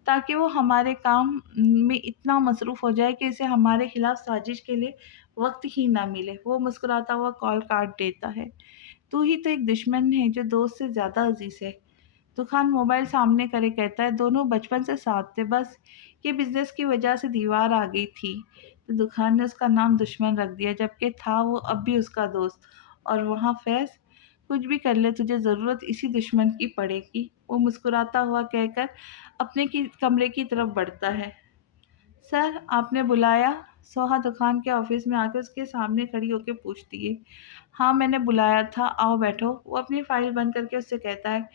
ताकि वो हमारे काम में इतना मसरूफ़ हो जाए कि इसे हमारे खिलाफ साजिश के लिए वक़्त ही ना मिले। वो मुस्कुराता हुआ कॉल काट देता है। तू ही तो एक दुश्मन है जो दोस्त से ज़्यादा अज़ीज़ है। तूफ़ान मोबाइल सामने करे कहता है, दोनों बचपन से साथ थे, बस ये बिज़नेस की वजह से दीवार आ गई थी। तो दुखान ने उसका नाम दुश्मन रख दिया, जबकि था वो अब भी उसका दोस्त। और वहाँ फैज़, कुछ भी कर ले तुझे ज़रूरत इसी दुश्मन की पड़ेगी। वो मुस्कुराता हुआ कहकर अपने की कमरे की तरफ बढ़ता है। सर, आपने बुलाया? सोहा दुकान के ऑफ़िस में आकर उसके सामने खड़ी होकर पूछती है। हाँ, मैंने बुलाया था, आओ बैठो। वो अपनी फ़ाइल बंद करके उससे कहता है,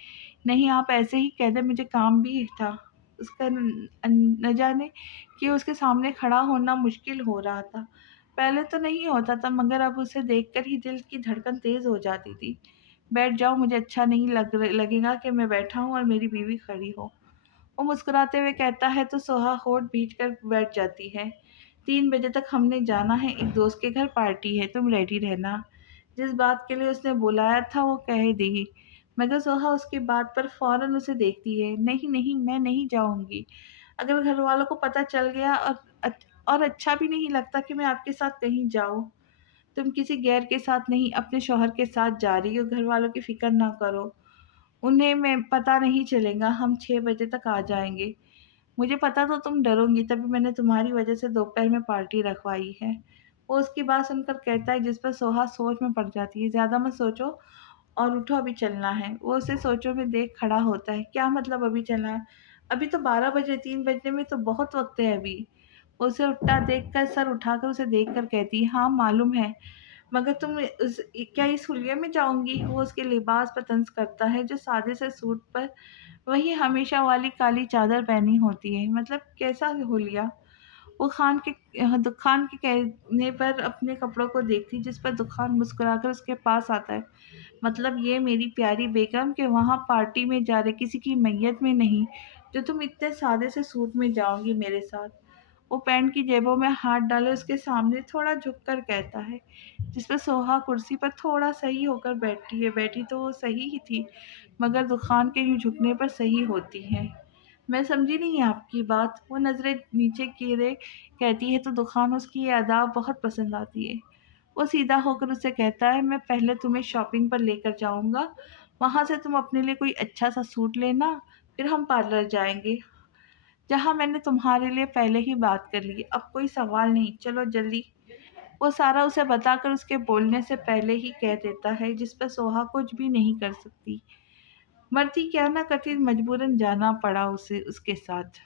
नहीं आप ऐसे ही कह दें, मुझे काम भी था। उसका न जाने क्यों उसके सामने खड़ा होना मुश्किल हो रहा था। पहले तो नहीं होता था मगर अब उसे देखकर ही दिल की धड़कन तेज़ हो जाती थी। बैठ जाओ, मुझे अच्छा नहीं लगेगा कि मैं बैठा हूँ और मेरी बीवी खड़ी हो। वो मुस्कुराते हुए कहता है तो सोहा होठ भींचकर बैठ जाती है। 3 बजे तक हमने जाना है, एक दोस्त के घर पार्टी है, तुम रेडी रहना। जिस बात के लिए उसने बुलाया था वो कह देगी। मगर सोहा उसकी बात पर फ़ौरन उसे देखती है। नहीं, नहीं, मैं नहीं जाऊँगी। अगर घरवालों को पता चल गया और अच्छा भी नहीं लगता कि मैं आपके साथ कहीं जाऊँ। तुम किसी गैर के साथ नहीं, अपने शौहर के साथ जा रही हो, घरवालों की फ़िक्र ना करो। उन्हें मैं पता नहीं चलेगा, हम 6 बजे तक आ जाएँगे। मुझे पता था तुम डरोगी, तभी मैंने तुम्हारी वजह से दोपहर में पार्टी रखवाई है। वो उसकी बात सुनकर कहता है, जिस पर सोहा सोच में पड़ जाती है, ज़्यादा मत सोचो और उठो अभी चलना है। वो उसे सोचों में देख खड़ा होता है, क्या मतलब अभी चलना है? अभी तो 12 बजे, 3 बजने में तो बहुत वक़्त है अभी। वो उसे उठता देखकर सर उठाकर उसे देखकर कहती है, हाँ मालूम है, मगर तुम क्या इस हुलिये में जाऊँगी? वो उसके लिबास पर तंज़ करता है जो सादे से सूट पर वही हमेशा वाली काली चादर पहनी होती है। मतलब कैसा हुलिया? वो खान के कहने पर अपने कपड़ों को देखती जिस पर दुखान मुस्कुराकर उसके पास आता है। मतलब ये मेरी प्यारी बेगम कि वहाँ पार्टी में जा रहे किसी की मैयत में नहीं, जो तुम इतने सादे से सूट में जाओगी मेरे साथ। वो पैंट की जेबों में हाथ डाले उसके सामने थोड़ा झुककर कहता है, जिस पर सोहा कुर्सी पर थोड़ा सही होकर बैठी है। बैठी तो वो सही ही थी, मगर दुकान के यूँ झुकने पर सही होती है। मैं समझी नहीं आपकी बात। वो नज़रें नीचे किए कहती है तो दुकान उसकी ये अदा बहुत पसंद आती है। वो सीधा होकर उसे कहता है, मैं पहले तुम्हें शॉपिंग पर लेकर जाऊँगा, वहाँ से तुम अपने लिए कोई अच्छा सा सूट लेना, फिर हम पार्लर जाएँगे, जहाँ मैंने तुम्हारे लिए पहले ही बात कर ली है। अब कोई सवाल नहीं, चलो जल्दी। वो सारा उसे बताकर उसके बोलने से पहले ही कह देता है, जिस पर सोहा कुछ भी नहीं कर सकती। मरती क्या ना करती, मजबूरन जाना पड़ा उसे उसके साथ।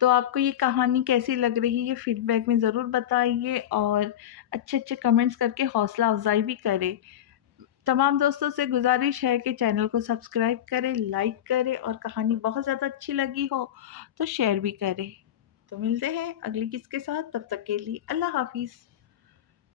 तो आपको ये कहानी कैसी लग रही है फीडबैक में ज़रूर बताइए और अच्छे-अच्छे कमेंट्स करके हौसला अफ़ज़ाई भी करें। तमाम दोस्तों से गुज़ारिश है कि चैनल को सब्सक्राइब करें, लाइक करें और कहानी बहुत ज़्यादा अच्छी लगी हो तो शेयर भी करें। तो मिलते हैं अगली किस्त के साथ, तब तक के लिए अल्लाह हाफ़िज़।